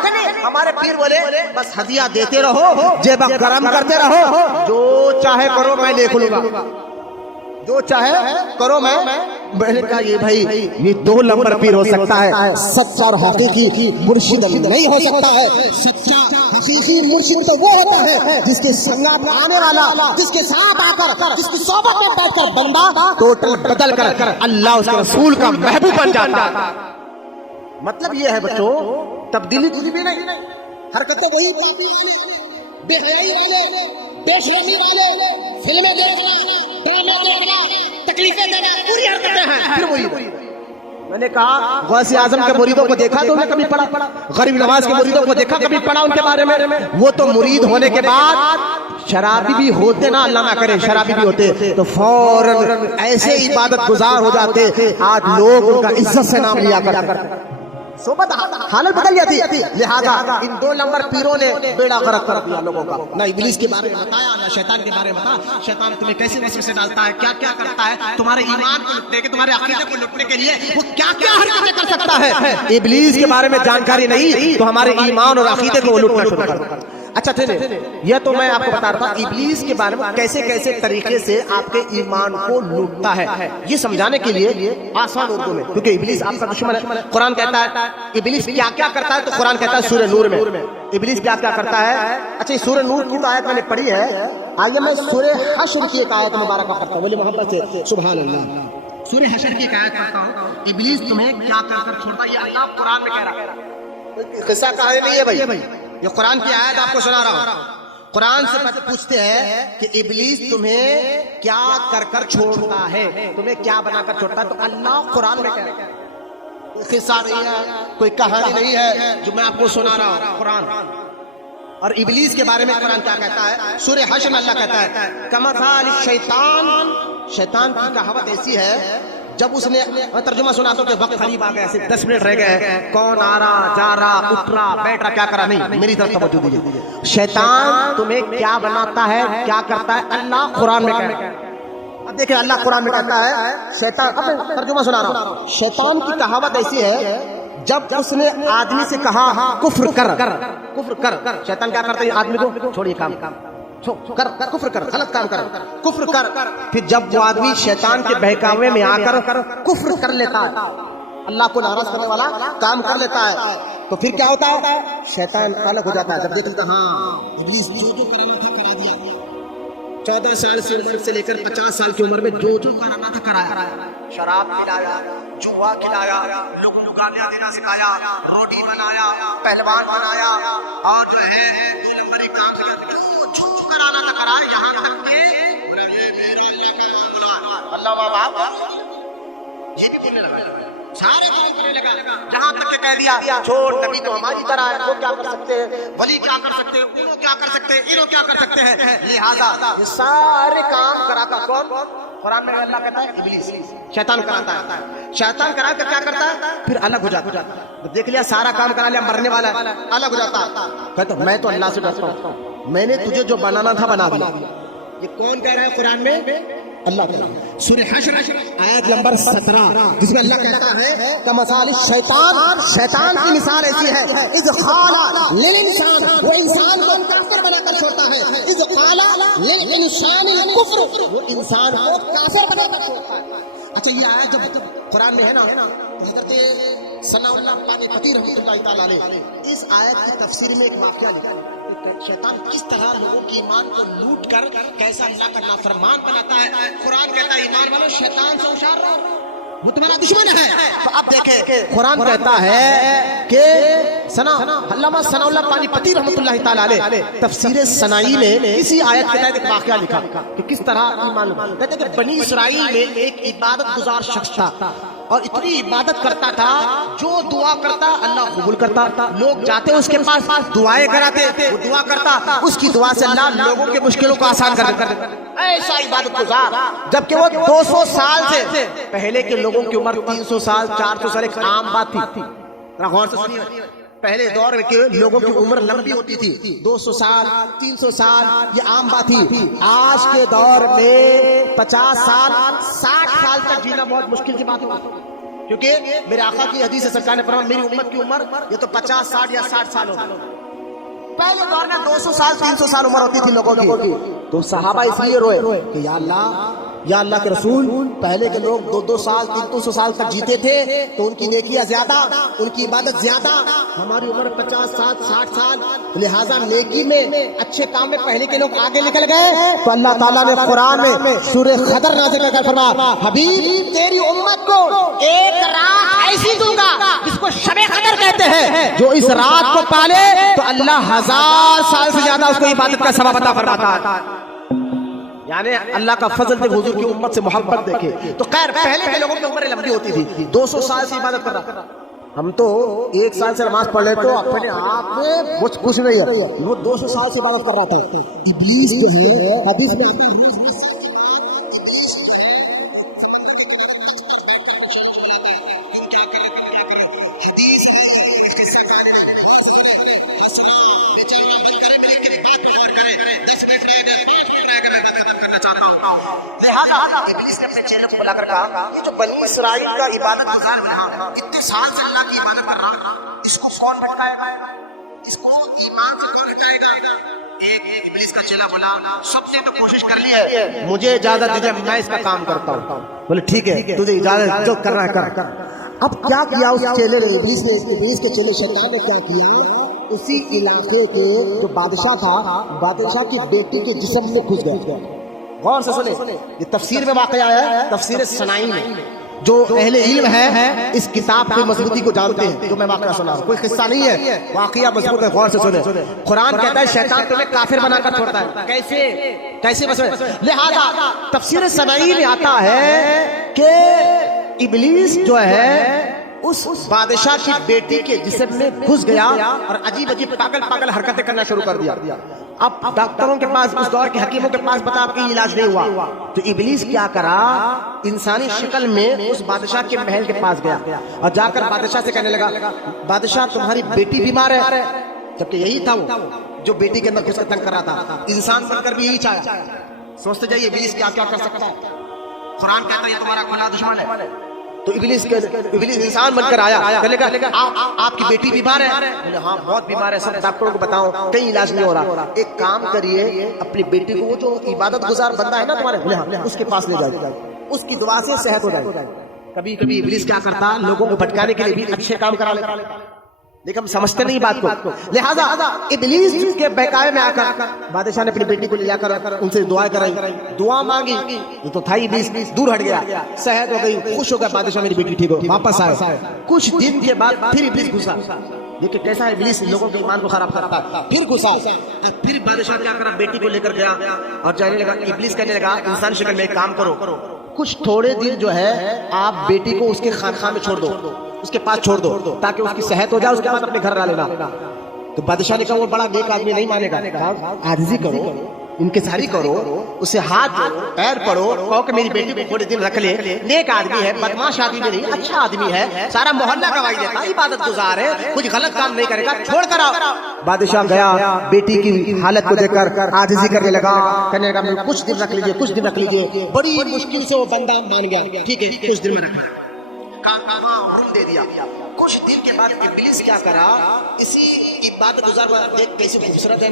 ہمارے پیر بولے بس ہدیہ دیتے رہو, جیب کرم کرتے رہو, جو چاہے کرو میں دیکھ لوں گا, جو چاہے کرو میں نے کہا یہ بھائی یہ 2 نمبر پیر ہو سکتا ہے, سچا اور حقیقی مرشد نہیں ہو سکتا ہے. سچا حقیقی مرشد تو وہ ہوتا ہے جس کے سنگات میں آنے والا, جس کے ساتھ آ کر, جس کی صحبت میں بیٹھ کر بندہ ٹوٹل بدل کر اللہ اس کے رسول کا محبوب بن جاتا ہے. مطلب یہ ہے بچوں تبدیلی کچھ بھی نہیں, حرکتیں وہی, بے حیائی والے, بے شرمی والے, فلمیں دیکھنا, ڈرامے دیکھنا, تکلیفیں دینا, پوری حرکتیں ہیں پھر وہی. میں نے کہا غوث اعظم کے مریدوں کو دیکھا تو انہیں کبھی پڑھا, غریب نواز کے مریدوں کو دیکھا کبھی پڑھا ان کے بارے میں, وہ تو مرید ہونے کے بعد شرابی بھی ہوتے, نا اللہ نہ کرے شرابی بھی ہوتے تو فوراً ایسے عبادت گزار ہو جاتے. آج لوگ ان کا عزت سے نام لیا کرتے, صحبت حالت بدل جاتی. لہذا ان 2 نمبر پیروں نے بیڑا غرق کر دیا لوگوں کا, نہ ابلیس کے بارے میں بتایا, نہ شیطان کے بارے میں بتایا. شیطان تمہیں کیسے وسوسے ڈالتا ہے, کیا کیا کرتا ہے, تمہارے ایمان کو لٹنے کے, تمہارے عقیدے کو لٹنے کے لیے وہ کیا کیا حرکتیں کر سکتا ہے. ابلیس کے بارے میں جانکاری نہیں تو ہمارے ایمان اور عقیدے کو لوٹنا شروع کر دیتا. اچھا چلے یہ تو میں آپ کو بتا رہا تھا ابلیس کے بارے میں کیسے کیسے طریقے سے آپ کے ایمان کو لوٹتا ہے, یہ سمجھانے کے لیے آسان اردو میں, کیونکہ ابلیس آپ کا دشمن ہے. قرآن کہتا ہے ابلیس کیا کیا کرتا ہے, تو قرآن کہتا ہے سورہ نور میں ابلیس کیا کیا کرتا ہے. اچھا سورہ نور کی آیت میں نے پڑھی ہے, آئیے میں سورہ حشر کی ایک آیت مبارکہ پڑھتا ہوں, بولے محبت سے سبحان اللہ. سورہ حشر کی ایک آیت پڑھتا ہوں, ابلیس تمہیں کیا کر کر چھوڑتا ہے, یہ اللہ قرآن میں کہہ رہا ہے, قصہ کہانی نہیں ہے بھائی, یہ قرآن کی آیت آپ کو سنا رہا ہوں. قرآن سے پوچھتے ہیں کہ ابلیس تمہیں کیا کر کر چھوڑتا ہے، تمہیں کیا بنا کر چھوڑتا ہے؟ تو اللہ قرآن میں کہہ رہا ہے، کوئی قصہ نہیں ہے، کوئی کہانی نہیں ہے جو میں آپ کو سنا رہا ہوں، قرآن۔ اور ابلیس کے بارے میں قرآن کیا کہتا ہے؟ سورہ حشر میں اللہ کہتا ہے کمثال الشیطان، شیطان کی کہاوت ایسی ہے، جب اس نے ترجمہ سنا تو کہ وقت قریب آ گیا، صرف 10 منٹ رہ گئے، کون آ رہا جا رہا اٹھ رہا بیٹھ رہا کیا کرا، نہیں، میری طرف توجہ دیجیے۔ شیطان تمہیں کیا بناتا ہے، کیا کرتا ہے؟ اللہ قرآن میں کہتا ہے۔ اب دیکھیں اللہ قرآن میں کہتا ہے شیطان، اب ترجمہ سنا رہا ہوں، شیطان کی کہاوت ایسی ہے، جب اس نے آدمی سے کہا کفر کر، کفر کر، شیطان کیا کرتا ہے آدمی کو؟ چھوڑیے کام کر، کفر کر، غلط کام کر، کفر کر۔ پھر جب وہ آدمی شیطان کے بہکاوے میں آ کر کفر کر لیتا ہے، اللہ کو ناراض کرنے والا کام کر لیتا ہے، تو پھر کیا ہوتا ہے؟ شیطان الگ ہو جاتا ہے۔ جب دیکھتا ہاں ابلیس جو کرنا تھا کرا دیا، 14 سال سے عمر سے لے کر 50 سال کی عمر میں جو کرنا تھا کرایا، شراب پلایا، جوا کھلایا، لوگوں کو گالیاں دینا سکھایا، روٹی بنایا، پہلوان بنایا، اور جو ہے 2 نمبری کام جو کرانا تھا کرایا، یہاں تک کہ اللہ بابا یہ بھی بولنے لگا، سارے کام کرنے لگا، جہاں تک کہ کہہ دیا چھوڑ، نبی تو ہماری طرح ہے، وہ کیا کر سکتے ہیں، ولی کیا کر سکتے ہیں، وہ کیا کر سکتے ہیں، انہوں کیا کر سکتے ہیں، لہذا یہ سارے کام کراتا کون؟ قرآن میں اللہ کہتا ہے ابلیس، شیطان کراتا ہے، شیطان کرا کر کیا کرتا ہے؟ پھر الگ ہو جاتا ہے، دیکھ لیا سارا کام کرا لیا، مرنے والا ہے، الگ ہو جاتا ہے، کہتا میں تو اللہ سے ڈرتا ہوں، میں نے تجھے جو بنانا تھا بنا دیا۔ یہ کون کہہ رہا ہے قرآن میں؟ اللہ کہہ رہا ہے، سورہ حشر آیت نمبر 17، جس میں اللہ کہتا ہے کمثال الشیطان، شیطان کی مثال ایسی ہے، اذ قال للانسان، وہ انسان کو کافر بنا کر چھوڑتا ہے، اذ قال للانسان الکفر، وہ انسان کو کافر بنا کر چھوڑتا ہے۔ اچھا یہ آیت جب قرآن میں ہے نا، حضرت ثناء اللہ پانی پتی رحمۃ اللہ تعالی علیہ اس آیت کی تفسیر میں ایک واقعہ لکھا ہے، شیطان کس طرح لوگوں کے ایمان کو لوٹ کر کیسا اللہ کا نافرمان بناتا ہے۔ قرآن کہتا ہے ایمان والو شیطان سے ہوشیار رہو، وہ تمہارا دشمن ہے۔ تو اب دیکھیں قرآن کہتا ہے کہ علامہ ثناء اللہ پانی پتی رحمۃ اللہ تعالی علیہ تفسیر ثنائی میں اسی آیت کے تحت ایک واقعہ لکھا کہ کس طرح ایمان، کہتے کہ بنی اسرائیل میں ایک عبادت گزار شخص تھا اور اتنی عبادت کرتا تھا، جو دعا کرتا اللہ قبول کرتا، لوگ جاتے اس کے پاس دعائیں کراتے، وہ دعا کرتا، اس کی دعا سے اللہ لوگوں کے مشکلوں کو آسان کر دیتا، ایسا عبادت گزار، جبکہ وہ 200 سال سے پہلے کے لوگوں کی عمر 300 سال 400 سال ایک عام بات تھی، غور سے سنیے، پہلے دور کے لوگوں کی عمر لمبی ہوتی تھی، 200 سال 300 سال یہ عام بات تھی۔ آج کے دور میں 50 سال 60 سال تک جینا بہت مشکل کی بات ہے، کیونکہ میرے آقا کی حدیث سرکار نے فرمایا میری امت کی عمر یہ تو 50 60 یا 60 سال ہوگی۔ پہلے دور میں 200 سال 300 سال عمر ہوتی تھی لوگوں کی، تو صحابہ اس لیے روئے کہ یا اللہ کے رسول، پہلے کے لوگ 200 سال 300 سال تک جیتے تھے تو ان کی نیکیاں زیادہ، ان کی عبادت زیادہ، ہماری عمر 50 سال 60 سال، لہٰذا نیکی میں اچھے کام میں پہلے کے لوگ آگے نکل گئے۔ تو اللہ تعالیٰ نے قرآن میں سورہ خضر نازل کر فرمایا حبیب تیری امت کو ایک رات ایسی دوں گا جس کو شب قدر کہتے ہیں، جو اس رات کو پالے تو اللہ 1000 سال سے زیادہ اس کو عبادت کا ثواب عطا فرماتا ہے۔ یعنی اللہ کا فضل دیکھ، حضور کی امت سے محبت دیکھے۔ تو خیر پہلے کے لوگوں کی عمر لمبی ہوتی تھی، 200 سال سے عبادت کر رہا، ہم تو 1 سال سے نماز پڑھ لے تو اپنے آپ میں کچھ نہیں ہے، وہ 200 سال سے عبادت کر رہا تھا۔ ابلیس جو ہے حدیث میں ابلیس نے اپنے چہرے کو بلا کر کہا یہ جو بنی اسرائیل کا عبادت گزار ہے، اتنے سال سے اللہ کی عبادت کر رہا، اس کو کون بھٹکائے گا، اس کو ایمان سے کون ہٹائے گا؟ ایک ابلیس کا چیلا بولا سب نے تو کوشش کر لی ہے، مجھے اجازت دیجیے میں اس کا کام کرتا ہوں۔ بولے ٹھیک ہے تجھے اجازت جو کرنا ہے کر۔ اب کیا کیا اس چیلے نے، ابلیس کے چیلے شیطان نے کیا کیا، اسی علاقے کے جو بادشاہ تھا، بادشاہ کی بیٹی کے جسم میں گھس گیا۔ غور سے سنیں، یہ تفسیر میں واقعہ آیا ہے، تفسیر ثنائی میں، جو اہل علم ہے اس کتاب کی مضبوطی کو جانتے ہیں. جو میں واقعہ سنا رہا ہوں، کوئی قصہ نہیں ہے، واقعہ مضبوط ہے، غور سے سنیں. قرآن کہتا ہے شیطان تمہیں کافر بنا کر چھوڑتا ہے. کیسے لہذا تفسیر سبعی میں آتا ہے کہ ابلیس جو ہے اس بادشاہ کی بیٹی کے جسم میں گھس گیا اور عجیب عجیب پاگل حرکتیں کرنا شروع کر دیا. اب ڈاکٹروں کے پاس، اس دور کے حکیموں کے پاس بتا کہ علاج نہیں ہوا، تو ابلیس کیا کرا، انسانی شکل میں اس بادشاہ کے محل کے پاس گیا اور جا کر بادشاہ سے کہنے لگا بادشاہ تمہاری بیٹی بیمار ہے. جبکہ یہی تھا وہ جو بیٹی کے اندر گھس کر تنگ کر رہا تھا. انسان بن کر بھی یہی چاہا. سوچتے جائیے ابلیس کیا کیا کر سکتا ہے. قرآن کہتا ہے یہ تمہارا کھلا دشمن ہے. تو ابلیس انسان بن کر آیا، کہنے لگا آپ کی بیٹی بیمار ہے. بولے ہاں بہت بیمار ہے، سب ڈاکٹروں کو بتاؤ کہیں علاج نہیں ہو رہا. ایک کام کریے، اپنی بیٹی کو، وہ جو عبادت گزار بندہ ہے نا تمہارے، بولے ہاں اس کے پاس لے جائے، اس کی دعا سے صحت ہو جائے. کبھی کبھی ابلیس کیا کرتا، لوگوں کو بھٹکانے کے لیے بھی اچھے کام کرا لیتا، لیکن ہم سمجھتے نہیں بات کو. لہذا ابلیس کے بہکاوے میں آ کر بادشاہ نے اپنی بیٹی کو لے جا کر ان سے دعا کرائی، دعا مانگی. یہ تو تھا ابلیس دور ہٹ گیا، صحت ہو گئی، خوش ہو گیا بادشاہ میری بیٹی ٹھیک ہو. واپس آئے، کچھ دن کے بعد پھر ابلیس گھسا. دیکھیں کیسا ابلیس لوگوں کے ایمان کو خراب کرتا ہے. پھر گھسا، پھر بادشاہ کیا کرا، بیٹی کو لے کر گیا اور جانے لگا. ابلیس کہنے لگا انسان شکل میں ایک کام کرو، کچھ تھوڑے دن جو ہے آپ بیٹی کو اس کے خانقاہ میں چھوڑ دو، اس کے پاس چھوڑ دو تاکہ اس کی صحت ہو جائے، اس کے بعد اپنے گھر لا لینا. تو بادشاہ نے کہا وہ بڑا نیک آدمی نہیں مانے گا. عاجزی کرو، انکساری کرو، اسے ہاتھ پیر پڑو، کہو کہ میری بیٹی کو تھوڑے دن رکھ لے. نیک آدمی ہے، بدماش آدمی نہیں، اچھا آدمی ہے، سارا محلہ گواہی دیتا، عبادت گزار ہے، کچھ غلط کام نہیں کرے گا، چھوڑ کر آؤ. بادشاہ گیا، بیٹی کی حالت کو دیکھ کر عاجزی کرنے لگا، کہنے لگا کچھ دن رکھ لیجیے، کچھ دن رکھ لیجیے. بڑی مشکل سے وہ بندہ مان گیا، ٹھیک ہے کچھ دن میں رکھا، حکم دے دیا. کچھ دن کے بعد ابلیس کیا کرا، اسی عبادت گزار ایک کیسے خوبصورت ہے،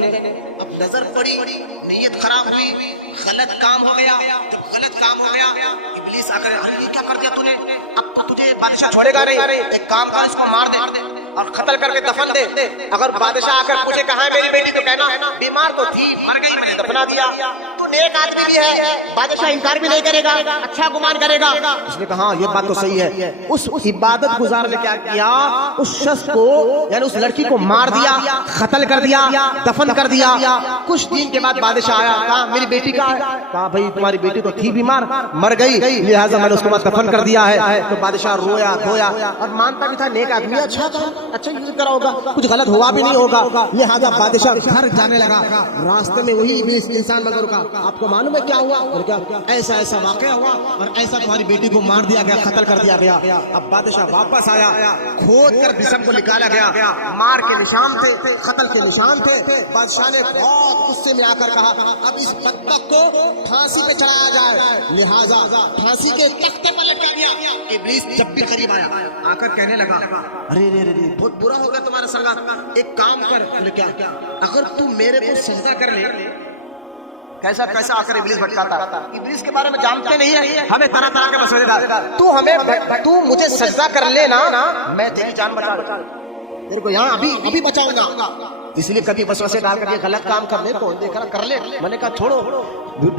اب نظر پڑی، نیت خراب ہوئی، غلط کام ہو گیا. جب غلط کام ہو گیا ابلیس آ کر یہ کیا کر دیا تو نے، اب تو تجھے بادشاہ چھوڑے گا نہیں، ایک کام کر اس کو مار دے اور قتل کر کے دفن دے. اگر بادشاہ آ کر پوچھے کہاں ہے میری بیٹی تو کہنا بیمار تو تھی، مر گئی، میں نے دفنا دیا. تو نیک آدمی بھی ہے، بادشاہ انکار بھی نہیں کرے گا، اچھا گمان کرے گا. اس نے کہا یہ بات تو صحیح ہے. اس عبادت گزار نے کیا کیا، اس شخص کو یعنی اس لڑکی کو مار دیا، قتل کر دیا، دفن کر دیا. کچھ دن کے بعد بادشاہ آیا، کہا میری بیٹی کا ہے، کہا بھائی تمہاری بیٹی تو تھی بیمار، مر گئی، لہٰذا میں نے اس کو دفن کر دیا ہے. تو بادشاہ رویا دھویا اور مانتا بھی تھا نیک آدمی، اچھا یوز کرا ہوگا، کچھ غلط ہوا بھی نہیں ہوگا. لہٰذا بادشاہ گھر جانے لگا، راستے میں وہی انسان بن رکا. آپ کو معلوم ہے کیا ہوا؟ ایسا ایسا واقعہ ہوا اور ایسا تمہاری بیٹی کو مار دیا گیا، قتل کر دیا گیا. اب بادشاہ واپس آیا، کھود کر جسم کو نکالا گیا، مار کے نشان تھے، قتل کے نشان تھے. بادشاہ نے بہت غصے میں آ کر کہا اب اس بدبخت کو پھانسی پہ چڑھایا جائے. لہٰذا پھانسی کے تختے پر لٹکا دیا. ابلیس جب بھی قریب آیا آ کر کہنے لگا ارے بہت برا ہو گیا تمہارا سنگت، ایک کام کر. کیا اگر تو میرے کو سجدہ کر لے. کیسا آ کر ابلیس بھٹکاتا. ابلیس کے بارے میں جانتے نہیں ہیں، ہمیں طرح طرح کے مسئلے ڈالتا. تو مجھے سجدہ کر لینا، میں تیری جان بچا تیرے کو یہاں ابھی بچاؤں گا. اس لیے کبھی وسوسے ڈال کر یہ غلط کام کر لے تو دیکھا کر لے. میں نے کہا چھوڑو،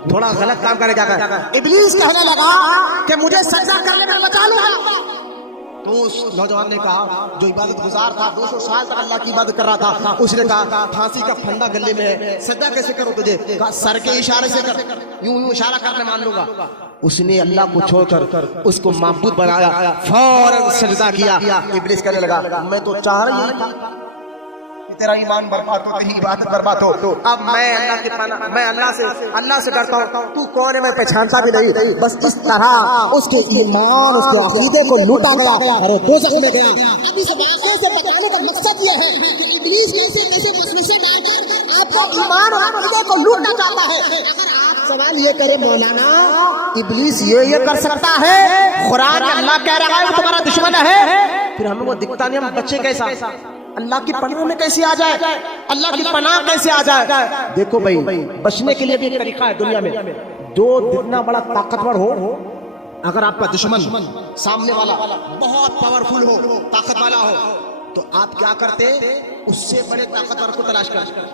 تھوڑا غلط کام کرے جا کر. ابلیس کہنے لگا کہ مجھے سجدہ کر لے میں بچا لوں گا. تو اس نوجوان نے کہا جو عبادت گزار تھا 200 سال تک اللہ کی عبادت کر رہا تھا، اس نے کہا پھانسی کا پھندا گلے میں ہے، سجدہ کیسے کرو تجھے؟ کہا سر کے اشارے سے کر، یوں اشارہ کر میں مان لوں گا. اس نے اللہ کو چھوڑ کر اس کو معبود بنایا، فوراً سجدہ کیا. ابلیس کہنے لگا میں تو چاہ رہی تھا تیرا ایمان برباد ہو، تیری عبادت برباد ہو. اب میں اللہ سے ڈرتا ہوں. تو کون ہے میں پہچانتا بھی نہیں. بس اس طرح اس کے ایمان، اس کے عقیدے کو لوٹا گیا اور وہ دوزخ میں گیا. اب اس واقعے سے بتانے کا مقصد یہ ہے کہ ابلیس کیسے وسوسے ڈال کر آپ کو ایمان اور عقیدے کو لوٹنا چاہتا ہے. اگر آپ سوال یہ کرے مولانا ابلیس یہ کر سکتا ہے، قرآن میں اللہ کہہ رہا ہے وہ تمہارا دشمن ہے، پھر ہمیں وہ دکھتا نہیں، ہم بچے کیسا؟ اللہ کی پناہ میں کیسے آ جائے؟ اللہ کی پناہ کیسے آ جائے؟ دیکھو بھائی، بچنے کے لیے بھی ایک طریقہ ہے دنیا میں. جو جتنا بڑا طاقتور ہو، اگر آپ کا دشمن سامنے والا بہت پاورفل ہو، طاقت والا ہو، تو آپ کیا کرتے؟ اس سے بڑے طاقتور کو تلاش کرتے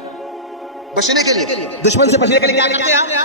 بچنے کے لیے. دشمن سے بچنے کے لیے کیا کرتے ہیں؟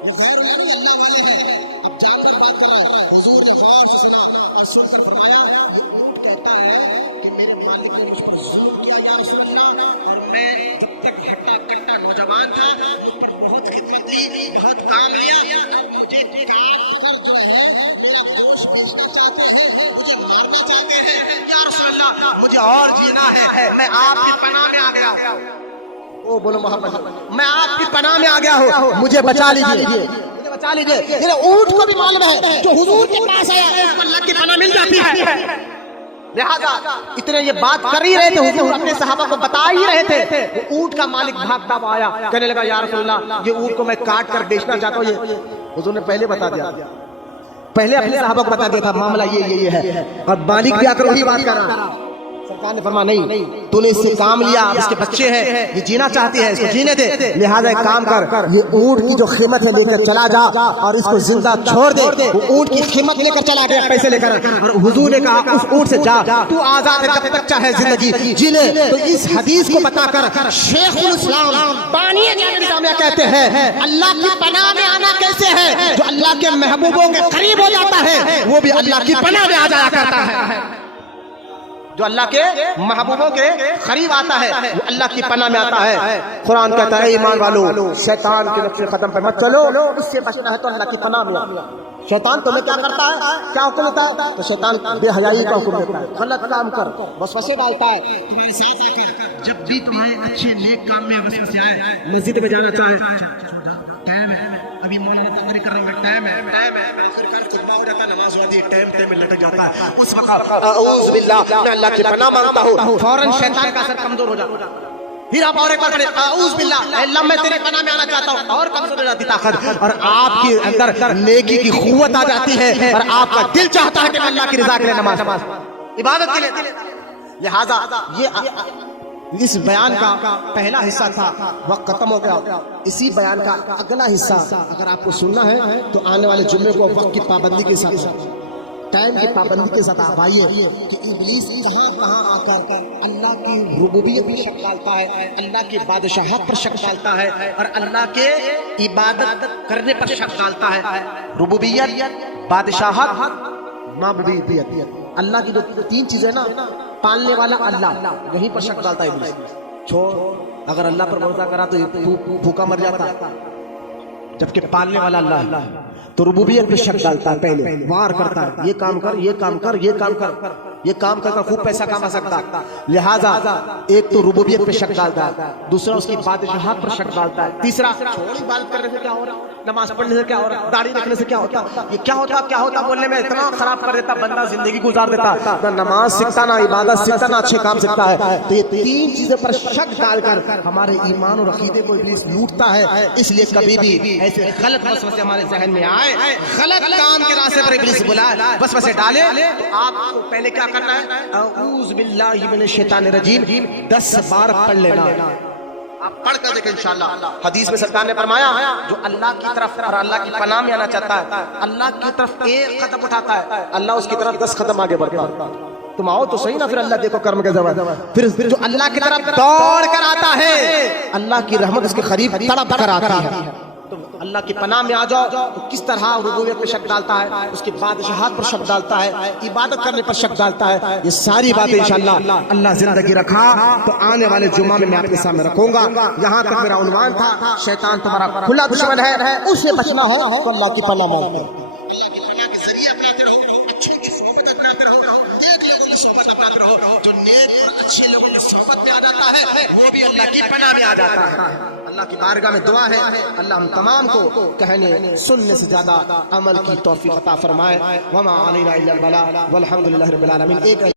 اللہ والا ہے. اب جان کر بات کر رہا ہے. حضور نے غور سے سنا اور سن کر فرمایا کہتا ہے کہ میرے والد نے مجھ پر ظلم کیا یا رسول اللہ, اور میں تب تک ہٹا کٹا نوجوان تھا, بہت خدمت دی, بہت کام لیا, مجھے کام کر جو ہے میرا گوشت بیچنا چاہتے ہیں, مجھے مارنا چاہتے ہیں یا رسول اللہ, مجھے اور جینا ہے, میں آپ کی پناہ میں آ گیا. او بولو محمد, میں آپ کی پناہ میں آ گیا ہوں, مجھے بچا لیجیے, مجھے بچا لیجیے. یہ اونٹ کو بھی معلوم ہے جو حضور کے پاس آیا اس کو اللہ کی پناہ مل جاتی ہے. لہذا اتنے یہ بات کر ہی رہے تھے, حضور اپنے صحابہ کو بتا ہی رہے تھے, اونٹ کا مالک بھاگتا ہوا آیا, کہنے لگا یا رسول اللہ یہ اونٹ کو میں کاٹ کر بیچنا چاہتا ہوں. یہ حضور نے پہلے بتا دیا, پہلے اپنے صحابہ کو بتا دیا تھا معاملہ یہ ہے, اور مالک بھی آ کر وہی بات کر رہا. سرکار نے فرمایا نہیں, تو نے اس سے کام لیا, اب اس کے بچے ہیں, یہ جینا چاہتی ہے, اس کو جینے دے, لہذا ایک کام کر, یہ اونٹ کی جو قیمت ہے لے کر چلا جا اور اس کو زندہ چھوڑ دے. وہ اونٹ کی قیمت لے کر چلا گیا, پیسے لے کر, اور حضور نے کہا اس اونٹ سے جا, تو آزاد ہے, جب تک چاہے زندگی جی لے. تو اس حدیث کو بتا کر شیخ الاسلام بانی جامعہ کہتے ہیں اللہ کی پناہ میں آنا کیسے ہے, جو اللہ کے محبوبوں کے قریب ہو جاتا ہے وہ بھی اللہ کی پناہ میں آ جایا کرتا ہے. جو اللہ کے محبوبوں کے قریب آتا ہے وہ اللہ کی پناہ میں آتا ہے. قرآن کہتا ہے ایمان والو شیطان کے نقش قدم پہ مت چلو, اس سے بچنا ہے تو اللہ کی پناہ میں آ. شیطان تمہیں کیا کرتا ہے, کیا حکم دیتا ہے, تو شیطان بے حیائی کا حکم دیتا ہے, غلط کام کر, وسوسے ڈالتا ہے. تمہارے ساتھ لے کر جب بھی تمہارے اچھے نیک کام میں وسوسے آئے, مسجد میں جانا چاہے, ٹائم ہے ابھی مولانا تقریر کرنے میں ٹائم ہے, خطبہ ہو جاتا ہے, نماز ہو جاتی ہے, ٹائم میں لٹک جاتا ہے, اس وقت اعوذ باللہ میں اللہ کی پناہ مانگتا ہوں, فوراً شیطان کا اثر کمزور ہو جاتا ہے. پھر آپ اور ایک بار پڑھیں اعوذ باللہ, اے اللہ میں تیری پناہ میں آنا چاہتا ہوں, اور کمزور ہو جاتی طاقت, اور آپ کے اندر نیکی کی قوت آ جاتی ہے, اور آپ کا دل چاہتا ہے کہ میں اللہ کی رضا کے لیے نماز عبادت کے لیے. لہذا یہ اس بیان کا پہلا حصہ تھا, وقت ختم ہو گیا. اسی بیان کا اگلا حصہ اگر آپ کو سننا ہے تو آنے والے جمعے کو وقت کی پابندی کے ساتھ, ٹائم کی پابندی کے ساتھ آپ آئیے کہ ابلیس کہاں کہاں آ کر اللہ کی ربوبیت پر شک ڈالتا ہے, اللہ کی بادشاہت پر شک ڈالتا ہے, اور اللہ کے عبادت کرنے پر شک ڈالتا ہے. ربوبیت, بادشاہت, معبودیت, اللہ کی جو تین چیزیں نا, پالنے والا اللہ, یہیں پر شک ڈالتا ہے ابلیس. چھوڑ, اگر اللہ پر بھروسہ کرا تو بھوکا مر جاتا ہے, جبکہ پالنے والا اللہ ہے. تو ربوبیت پہ شک ڈالتا ہے, پہلے وار کرتا ہے, یہ کام کر, یہ کام کر, یہ کام کر, یہ کام کر کر خوب پیسہ کما سکتا. لہذا ایک تو ربوبیت پہ شک ڈالتا ہے, دوسرا اس کی بادشاہت پر شک ڈالتا ہے, تیسرا چھوڑی عبادت کرنے سے کیا ہو رہا, نماز پڑھنے سے کیا ہو رہا, داڑھی رکھنے سے کیا ہوتا, یہ کیا ہوتا بولنے میں اتنا خراب کر دیتا, بندہ زندگی گزار دیتا, نہ نماز سیکھتا, نہ عبادت سیکھتا, نہ اچھے کام سیکھتا ہے. تو یہ تین چیزیں پر شک ڈال کر ہمارے ایمان اور عقیدے کو ابلیس لوٹتا ہے. اس لیے کبھی بھی ایسے غلط وسوسے ہمارے ذہن میں آئے, غلط کام کے راستے پر ابلیس بلائے, وسوسے ڈالے, تو آپ کو پہلے کیا کرنا ہے, اعوذ باللہ من الشیطان الرجیم 10 بار پڑھ لینا. آپ پڑھ کر دیکھیں انشاءاللہ. حدیث میں سرکار نے فرمایا جو اللہ کی طرف اور اللہ کی پناہ میں آنا چاہتا ہے, اللہ کی طرف ایک قدم اٹھاتا ہے, اللہ اس کی طرف 10 قدم آگے بڑھتا ہے. تم آؤ تو صحیح نا, پھر اللہ دیکھو کرم کے زوال, پھر جو اللہ کی طرف دوڑ کر آتا ہے, اللہ کی رحمت اس کے قریب تڑپ کر آتی ہے. اللہ کی پناہ میں آ جاؤ تو کس طرح ربوبیت پہ شک ڈالتا ہے, اس کی بادشاہت پر شک ڈالتا ہے, عبادت کرنے پر شک ڈالتا ہے. یہ ساری باتیں انشاءاللہ اللہ زندگی رکھا تو آنے والے جمعہ میں آپ کے سامنے رکھوں گا. یہاں تک میرا عنوان تھا, شیطان تمہارا کھلا دشمن ہے, اس سے بچنا ہے تو اللہ کی پناہ مانگو. اللہ کی پناہ کے ذریعے اپناتے رہو, اچھوں کی صحبت اپناتے رہو, نیک لوگوں کی صحبت اپناتے رہو. جو نیک اور اچھے لوگوں کی صحبت میں آ جاتا ہے وہ بھی اللہ کی پناہ میں آ جاتا ہے. اللہ کی بارگاہ میں دعا ہے اللہ ہم تمام کو کہنے سننے سے زیادہ عمل کی توفیق عطا فرمائے. وما علینا الا البلاغ والحمد للہ رب العالمین. ایک